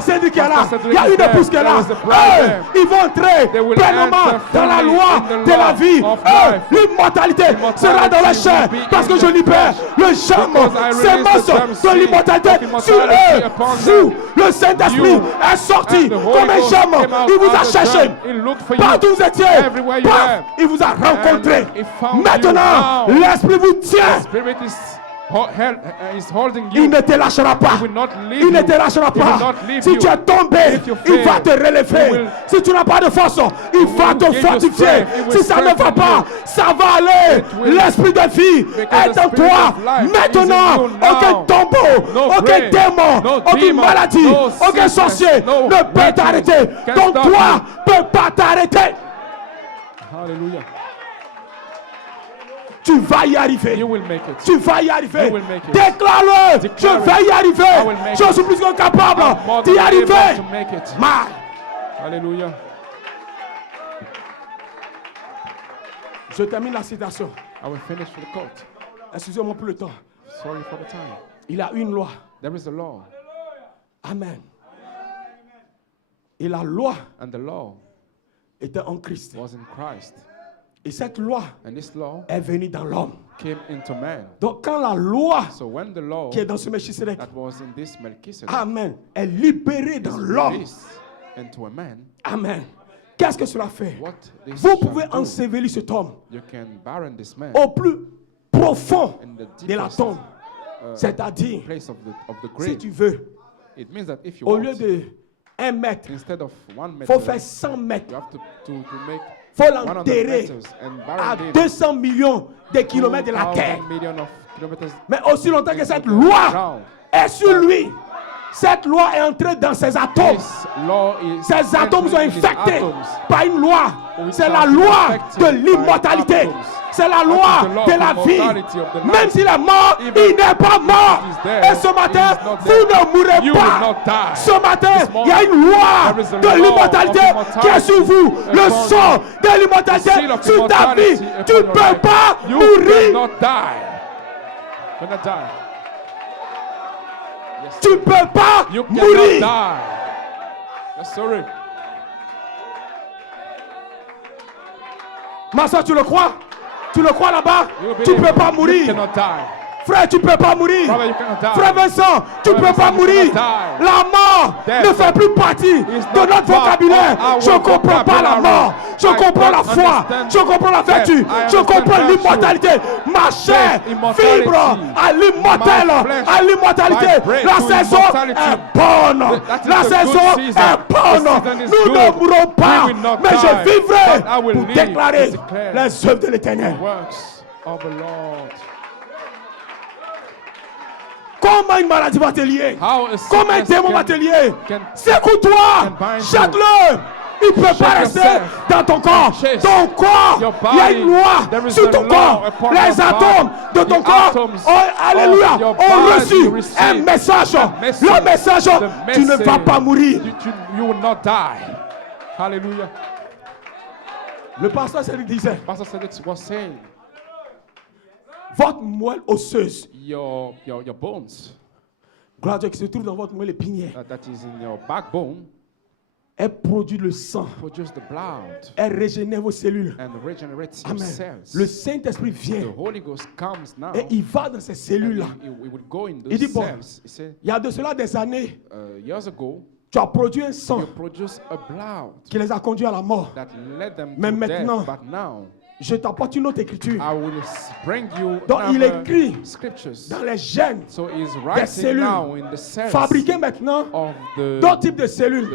Cédric qui est là. Pastor Il y a Cédric une is there. épouse qui est là. There was a bride Eux, there. ils vont entrer They will pleinement enter dans la fully loi in the de la law vie. of Eux, life. l'immortalité sera dans la chair will be parce in que je the libère flesh. le germe, Because I ces release the monstres germ de seed l'immortalité of sur immortality eux. upon Vous, them. le Saint-Esprit You est sorti and the Holy comme un Ghost germe. came out Il vous a as a cherché. germ. He looked for you. Partout où vous étiez, Everywhere you paf, were. il vous a rencontré. he found Maintenant, you now. l'Esprit vous tient. The Spirit is is holding il you. ne te lâchera pas. He will not leave Il ne you. te lâchera He will pas. not leave Si you. tu es tombé, If you il va fail, te He relever. will- Si tu n'as pas de force, il va te will give you fortifier. strength. He will Si ça ne va strengthen pas, you. ça va aller. It will. L'esprit de vie Because est the en spirit toi. of life is Maintenant, in you now. aucun tombeau, No aucun grave, démon, no aucune demon, maladie, no aucun sickness, sorcier no ne peut witches t'arrêter. can Ton stop toi you. ne peut pas t'arrêter. Hallelujah. Tu vas y arriver. You will make it. Tu vas y arriver. You will make it. Déclare-le. Declare Je it. vais y I arriver. will make Je it. suis plus que capable I'm more d'y than able to arriver. make it. Ma- Hallelujah. Je termine la citation. I will finish with the quote. Excusez-moi pour le temps. Sorry for the time. Il a une loi. There is a law, Amen. Et la loi and the law était en Christ. was in Christ. Et cette loi And this law est venue dans l'homme. came into man. Donc quand la loi So when the law qui est dans ce Melchisedec, that was in this Melchizedek Amen, est libérée dans l'homme. released into a man, Amen. Qu'est-ce que cela fait? what this Vous shall pouvez do, ensevelir cet homme you can bury this man au plus profond in the de la deepest tombe. C'est-à-dire, place of the si grave. tu veux, It means that if you au want, lieu de 1 mètre, instead of 1 il meter, faut faire 100 mètres. you have to make Il faut 100 l'enterrer meters and à bury it 200 millions de kilomètres de la 2,000 terre. million of kilometers. Mais aussi longtemps que cette into the loi ground. est sur lui, cette loi est entrée dans ses atomes. This law is Ces atomes sont entering his infectés atoms. par une loi. Which C'est are la loi infected de by l'immortalité. atoms. C'est la That loi is the law de of la vie. immortality of the Même life. s'il est mort, Even il n'est pas mort. he is dead, Et ce matin, he is not vous dead. ne mourrez You pas. will not die. Ce matin, This il y a une loi there is a de law l'immortalité of immortality qui est sur vous. Le upon sang you. de l'immortalité The seal of sur ta vie. immortality Tu ne upon your peux life. pas You mourir. cannot die. You cannot die. Yes, Tu ne peux pas you cannot mourir. die. Yes, sorry. Ma soeur, tu le crois? Tu le crois là-bas? You Tu ne believe peux pas You mourir. cannot die. Frère, tu ne peux pas mourir. Brother, you cannot die. Frère Vincent, tu ne peux Brother pas Vincent, you mourir. cannot die. La mort Death ne fait plus partie is de not notre part vocabulaire. of our Je ne comprends pas la vocabulary. mort. Je I comprends la don't foi. understand Je comprends la vertu. death. I Je understand comprends virtue. l'immortalité. Ma chair immortality. vibre à l'immortel, My flesh à l'immortalité. vibrate La to saison immortality. est bonne. That is La the good saison season. est bonne. The season is Nous good. ne mourrons pas. We will not Mais je die, vivrai but I will pour live déclarer to declare les œuvres de l'éternel. Works of the Lord. Comment une maladie va te lier? How a Comment un sickness démon va te lier? can Secoue-toi! can bind you. Jette-le! Il ne peut pas Shake rester yourself. dans ton corps. Chase Ton corps, your il y a une body. loi There is sur a ton law corps. upon Les your atomes de body. ton The corps, atoms alléluia, of your ont body reçu receive un message. a message. Le message, The tu ne vas message. pas mourir. You will not die. Hallelujah. Le pasteur se disait, Pastor Cedric was saying, votre moelle osseuse, your bones gloire à Dieu, qui se trouve dans votre moelle épinière, that is in your backbone elle produit le sang. produce the blood Elle régénère vos cellules. and regenerates your Amen. cells. Le Saint-Esprit vient The Holy Ghost comes now. et il va dans ces and cellules-là. he will go in Il dit, those bon, cells. He said, il y a de cela des années, years ago, tu as produit un sang you produce a blood qui les a conduits à la mort. that led them Mais to maintenant, death. But now, je t'apporte une autre écriture. I will bring you Donc, il another écrit scriptures. dans les gènes So he's writing cellules now in the cells fabriquées maintenant of the d'autres types de cellules.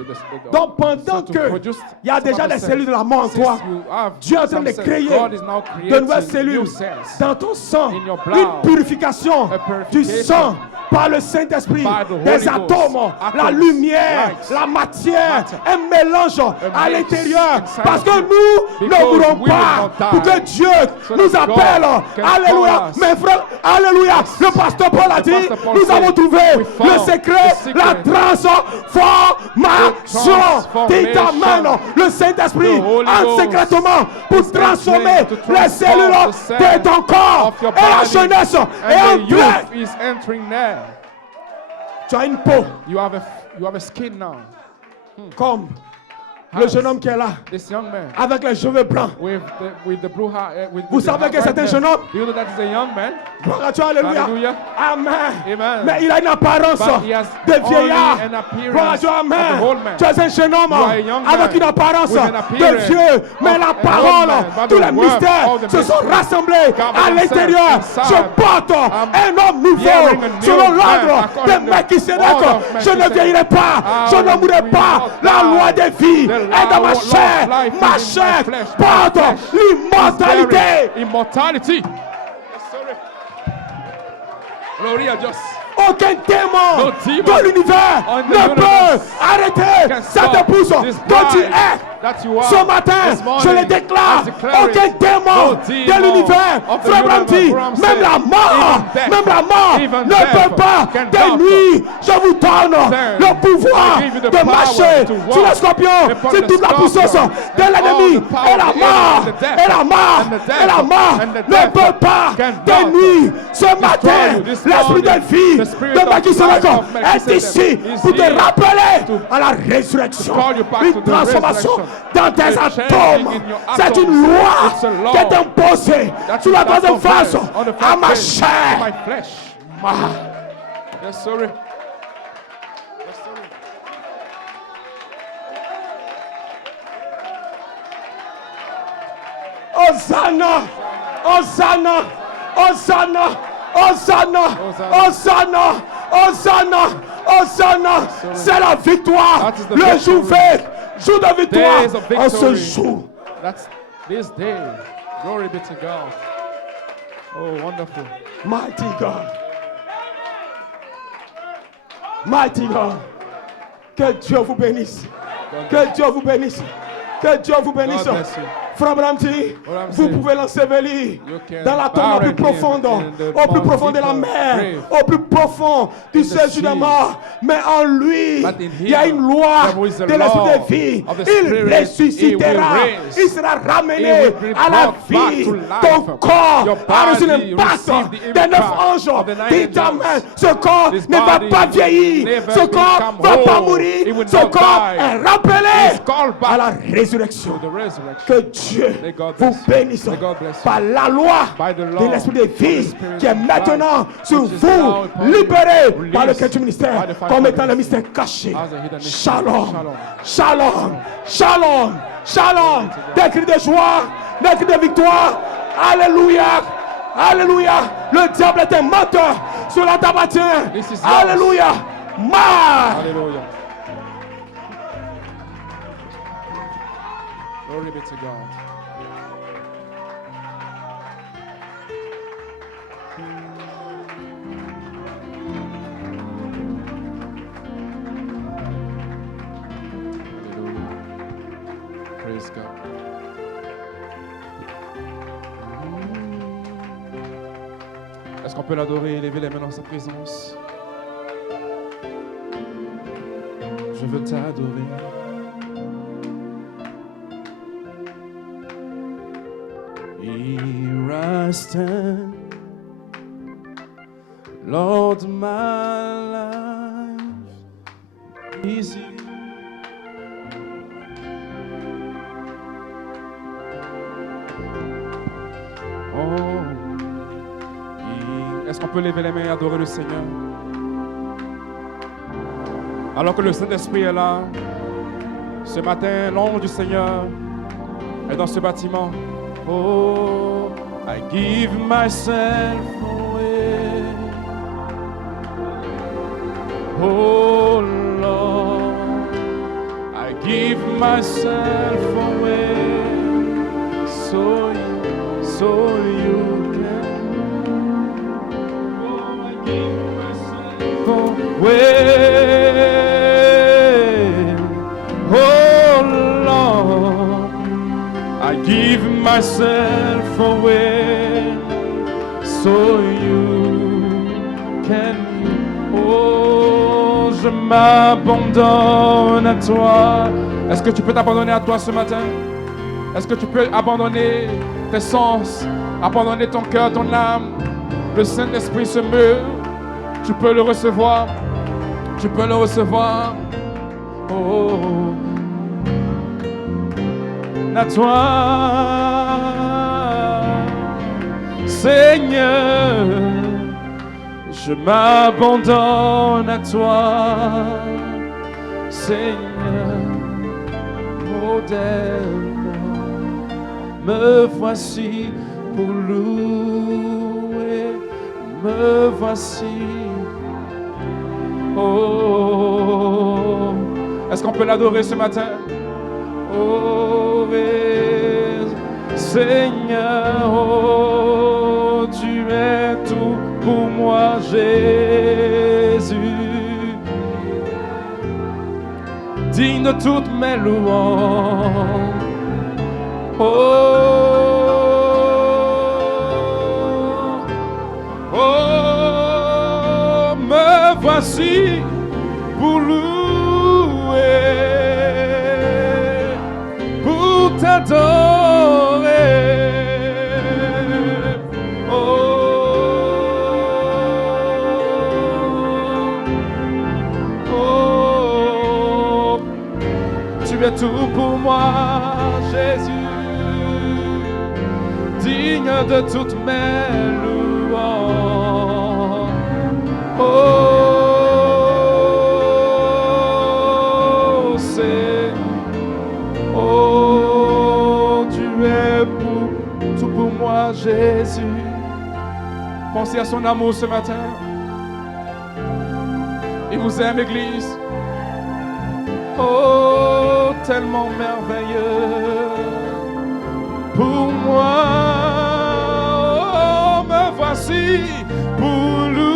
Donc pendant so to que produce il y a some déjà other des cells. cellules de la mort en Since toi, you have Dieu est en train some de cells, créer God is now de creating nouvelles new cellules cells dans ton sang, in your une blood. purification A du purification sang par le Saint-Esprit, by the Holy des Ghost. atomes, la Atoms, lumière, light, la matière, matter. un mélange à mix l'intérieur, inside parce of que you. nous ne Because mourrons we pas, will not die. pour que Dieu So nous that God appelle. can Alléluia, call us. mes frères, alléluia. Le pasteur Paul a The dit, pastor Paul nous said, avons trouvé we le found secret, the secret. la transformation qui t'amène le Saint-Esprit The Holy entre Ghost secrètement pour is transformer entering to les transform cellules the cells de ton corps of your et la body. jeunesse And est the en plein. youth is entering there. Tu as une peau You have a skin now. comme Le jeune homme qui est là, this young man avec les cheveux blancs. with the blue hair, Vous savez que c'est un jeune homme? Do you know that is a young man? Gloire à Dieu, alléluia. Hallelujah. Amen. Amen. Mais il a une apparence But he has de vieillard. only an appearance Gloire à Dieu, of amen. the old man. Tu es un jeune homme You are a young avec man une apparence with an de appearance vieux. Mais of la an parole, old man, but tous the les word mystères of the se sont mystery rassemblés gathered à l'intérieur. themselves Je inside. porte un homme nouveau bearing a new selon man l'ordre according de to Melchisédek. the order of Je ne Melchizedek. vieillirai pas, je ne mourrai will pas. not La die. loi des vies The est dans ma law of chair. life Ma is in my chair flesh. porte My flesh l'immortalité. Immortality. Yes, sorry. Glory a Dios. Aucun démon No demon de l'univers on the ne peut universe arrêter can cette stop épouse this dont tu bride es. that you are. Ce matin, This morning, je le déclare, I declare aucun it. démon No de demon l'univers, of the Frère Branham universe, dit, Branham même said, la mort, even death, même la mort even ne death peut pas can dénuire. Je vous donne Then, le pouvoir I give you the de power marcher to walk sur les scorpions, upon sur the toute la scorpion puissance de and l'ennemi. all the power Et of la the enemy mort, and the death et la mort, and the death et la mort and the ne death peut pas cannot dénuire. Ce matin, you this l'esprit de morning. vie The spirit de of Melchisédek life of est Melchizedek ici is pour te here rappeler to à la résurrection. call you back Une to the transformation resurrection. dans tes The atomes. changing in your C'est atoms. une loi It's a law qui est imposée that sur la is troisième face confessed on the à first ma face to chair. my flesh. Yes, sorry. Yes, sorry. Hosanna! Hosanna! Hosanna! Hosanna! Hosanna! Hosanna! Hosanna! C'est la victoire! That is the Le jour victory. fait! Jour de victoire! Days of En ce victory. jour! That's this day. Glory be to God. Oh, wonderful. Mighty God! Mighty God! Que Dieu vous bénisse! Que Dieu vous bénisse! Que Dieu vous bénisse! God bless you. Frère Branham, Branham vous said, pouvez l'ensevelir you can dans la tombe la bury plus him profonde, in the au plus most profond de la deeper mer, grave, au plus profond du in the séjour des sea. morts. Mais en lui, But in il y a him, une loi there is a de l'esprit law de vie. of the Il Spirit. ressuscitera. He will raise. Il sera ramené He will be à la brought back vie. to life. Ton corps Your a reçu body l'impact received the des 9 impact anges. of the 9 Dit angels. Amen. Ce corps This ne va body pas vieillir. never Ce corps become ne va pas whole. mourir. It will Ce not corps die. est rappelé It's called back à la résurrection. to the resurrection. Que Dieu May God vous bless you. bénisse May God bless you. par la loi By the law de l'esprit de vie of the Spirit qui est of maintenant life, sur which is vous, now upon you, libéré par le released cœur du ministère by the five comme étant le ministry, mystère caché. as a hidden mystery. Shalom, Shalom. shalom, shalom, shalom. Des cris de joie, des cris de victoire. Alléluia, alléluia. Le diable est un menteur, cela t'appartient. This is yours. Alléluia, marre. Hallelujah. Glory be to God. Hallelujah. Praise God. Est-ce qu'on peut l'adorer et lever les mains dans sa présence? Je veux t'adorer. Here I stand, Lord, my life is you. Oh, est-ce qu'on peut lever les mains et adorer le Seigneur? Alors que le Saint-Esprit est là, ce matin, l'ombre du Seigneur est dans ce bâtiment. Oh, I give myself away. Oh Lord, I give myself away. So you can. Oh, I give myself away. Oh Lord, I give myself away so you can. Oh, je m'abandonne à toi. Est-ce que tu peux t'abandonner à toi ce matin? Est-ce que tu peux abandonner tes sens, abandonner ton cœur, ton âme? Le Saint-Esprit se meut. Tu peux le recevoir. Tu peux le recevoir. Oh. à toi, Seigneur. Je m'abandonne à toi, Seigneur. Modèle-moi, me voici pour louer, me voici. Oh, est-ce qu'on peut l'adorer ce matin? Oh, Seigneur, oh, tu es tout pour moi, Jésus. Digne de toutes mes louanges. Oh, me voici pour louer, pour t'adorer. Tu es tout pour moi, Jésus, digne de toutes mes louanges. Oh, c'est, oh, tu es tout pour moi, Jésus. Pensez à son amour ce matin. Il vous aime, Église. Oh, tellement merveilleux pour moi. Oh, me voici pour louer,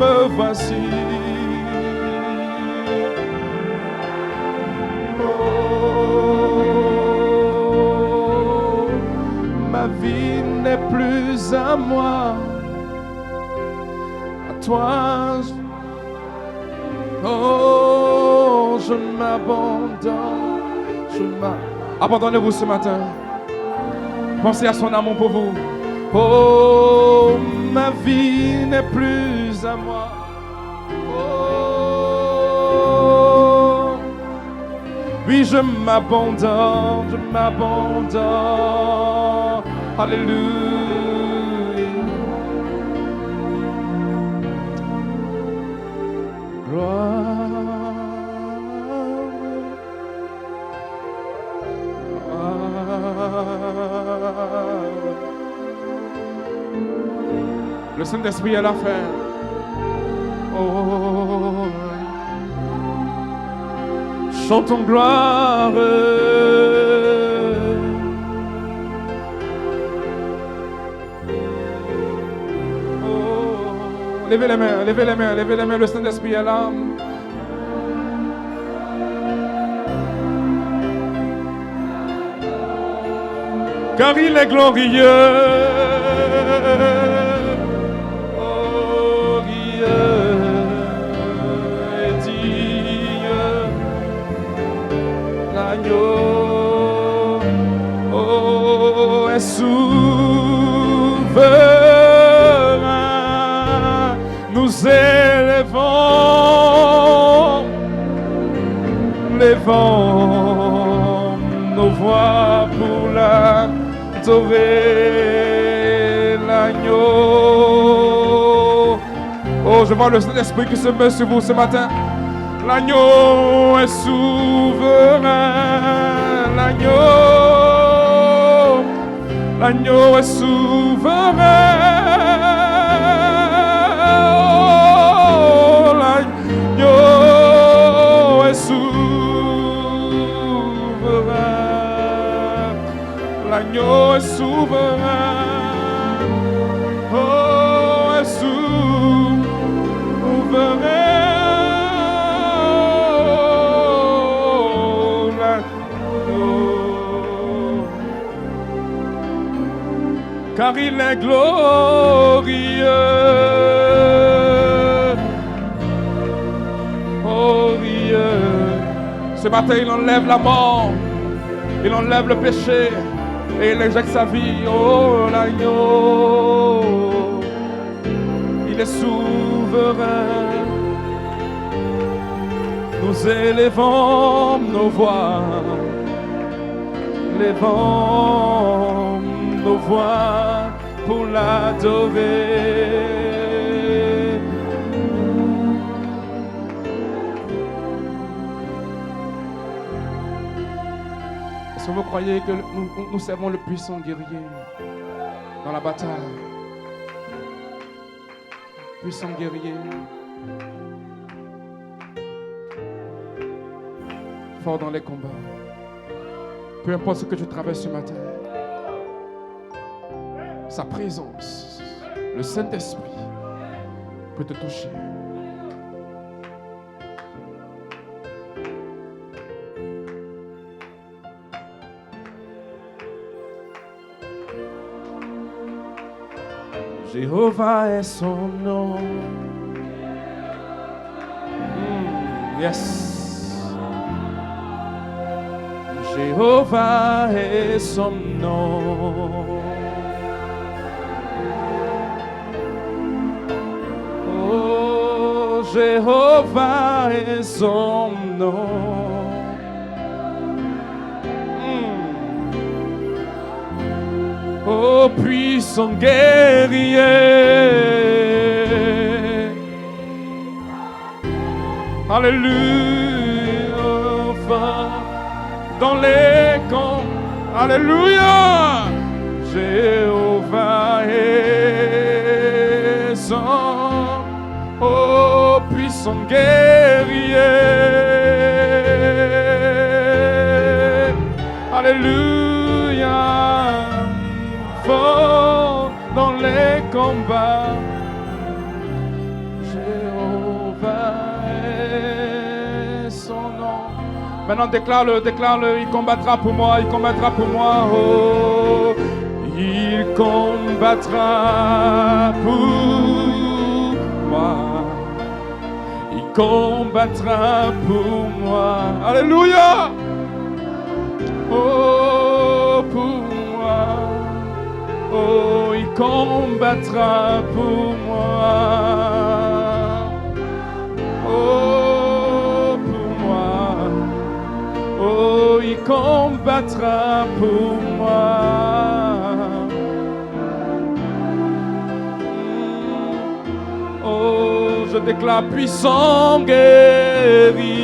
me voici. Oh, ma vie n'est plus à moi, à toi. Oh, je m'abandonne. Abandonnez-vous ce matin. Pensez à son amour pour vous. Oh, ma vie n'est plus à moi. Oh, oui, je m'abandonne. Alléluia. Gloire. Le Saint-Esprit est la fin. Oh, chantons gloire. Levez les mains, levez les mains, levez les mains, le Saint-Esprit est là. Car il est glorieux, glorieux et digne, l'agneau, oh, est souverain. Nous élevons nos voix pour l'adorer, l'agneau. Oh, je vois le Saint-Esprit qui se met sur vous ce matin. L'agneau est souverain, l'agneau est souverain. L'agneau est souverain, oh, est souverain, l'agneau, car il est glorieux, glorieux. Ce matin, il enlève la mort, il enlève le péché. Et il injecte sa vie, oh l'agneau, il est souverain. Nous élevons nos voix, élevons nos voix pour l'adorer. Est-ce que vous croyez que nous servons le puissant guerrier dans la bataille? Puissant guerrier, fort dans les combats. Peu importe ce que tu traverses ce matin, sa présence, le Saint-Esprit peut te toucher. Jéhovah est son nom. Yes. Jéhovah est son nom. Oh, Jéhovah est son nom. Oh, puissant guerrier, alléluia, enfin, dans les camps, alléluia, Jéhovah est son, oh, puissant guerrier, alléluia. Fort dans les combats, Jéhovah est son nom. Maintenant déclare-le, il combattra pour moi, il combattra pour moi, oh, il combattra pour moi, il combattra pour moi, alléluia, oh, pour moi. Oh, il combattra pour moi. Oh, pour moi. Oh, il combattra pour moi. Oh, je déclare puissant guerrier.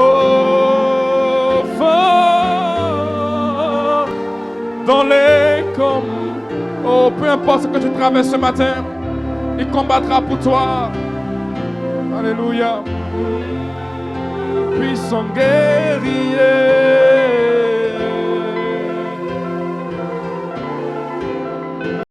Oh, fort dans les combats. Oh, peu importe ce que tu traverses ce matin, il combattra pour toi. Alléluia. Puissant guerrier.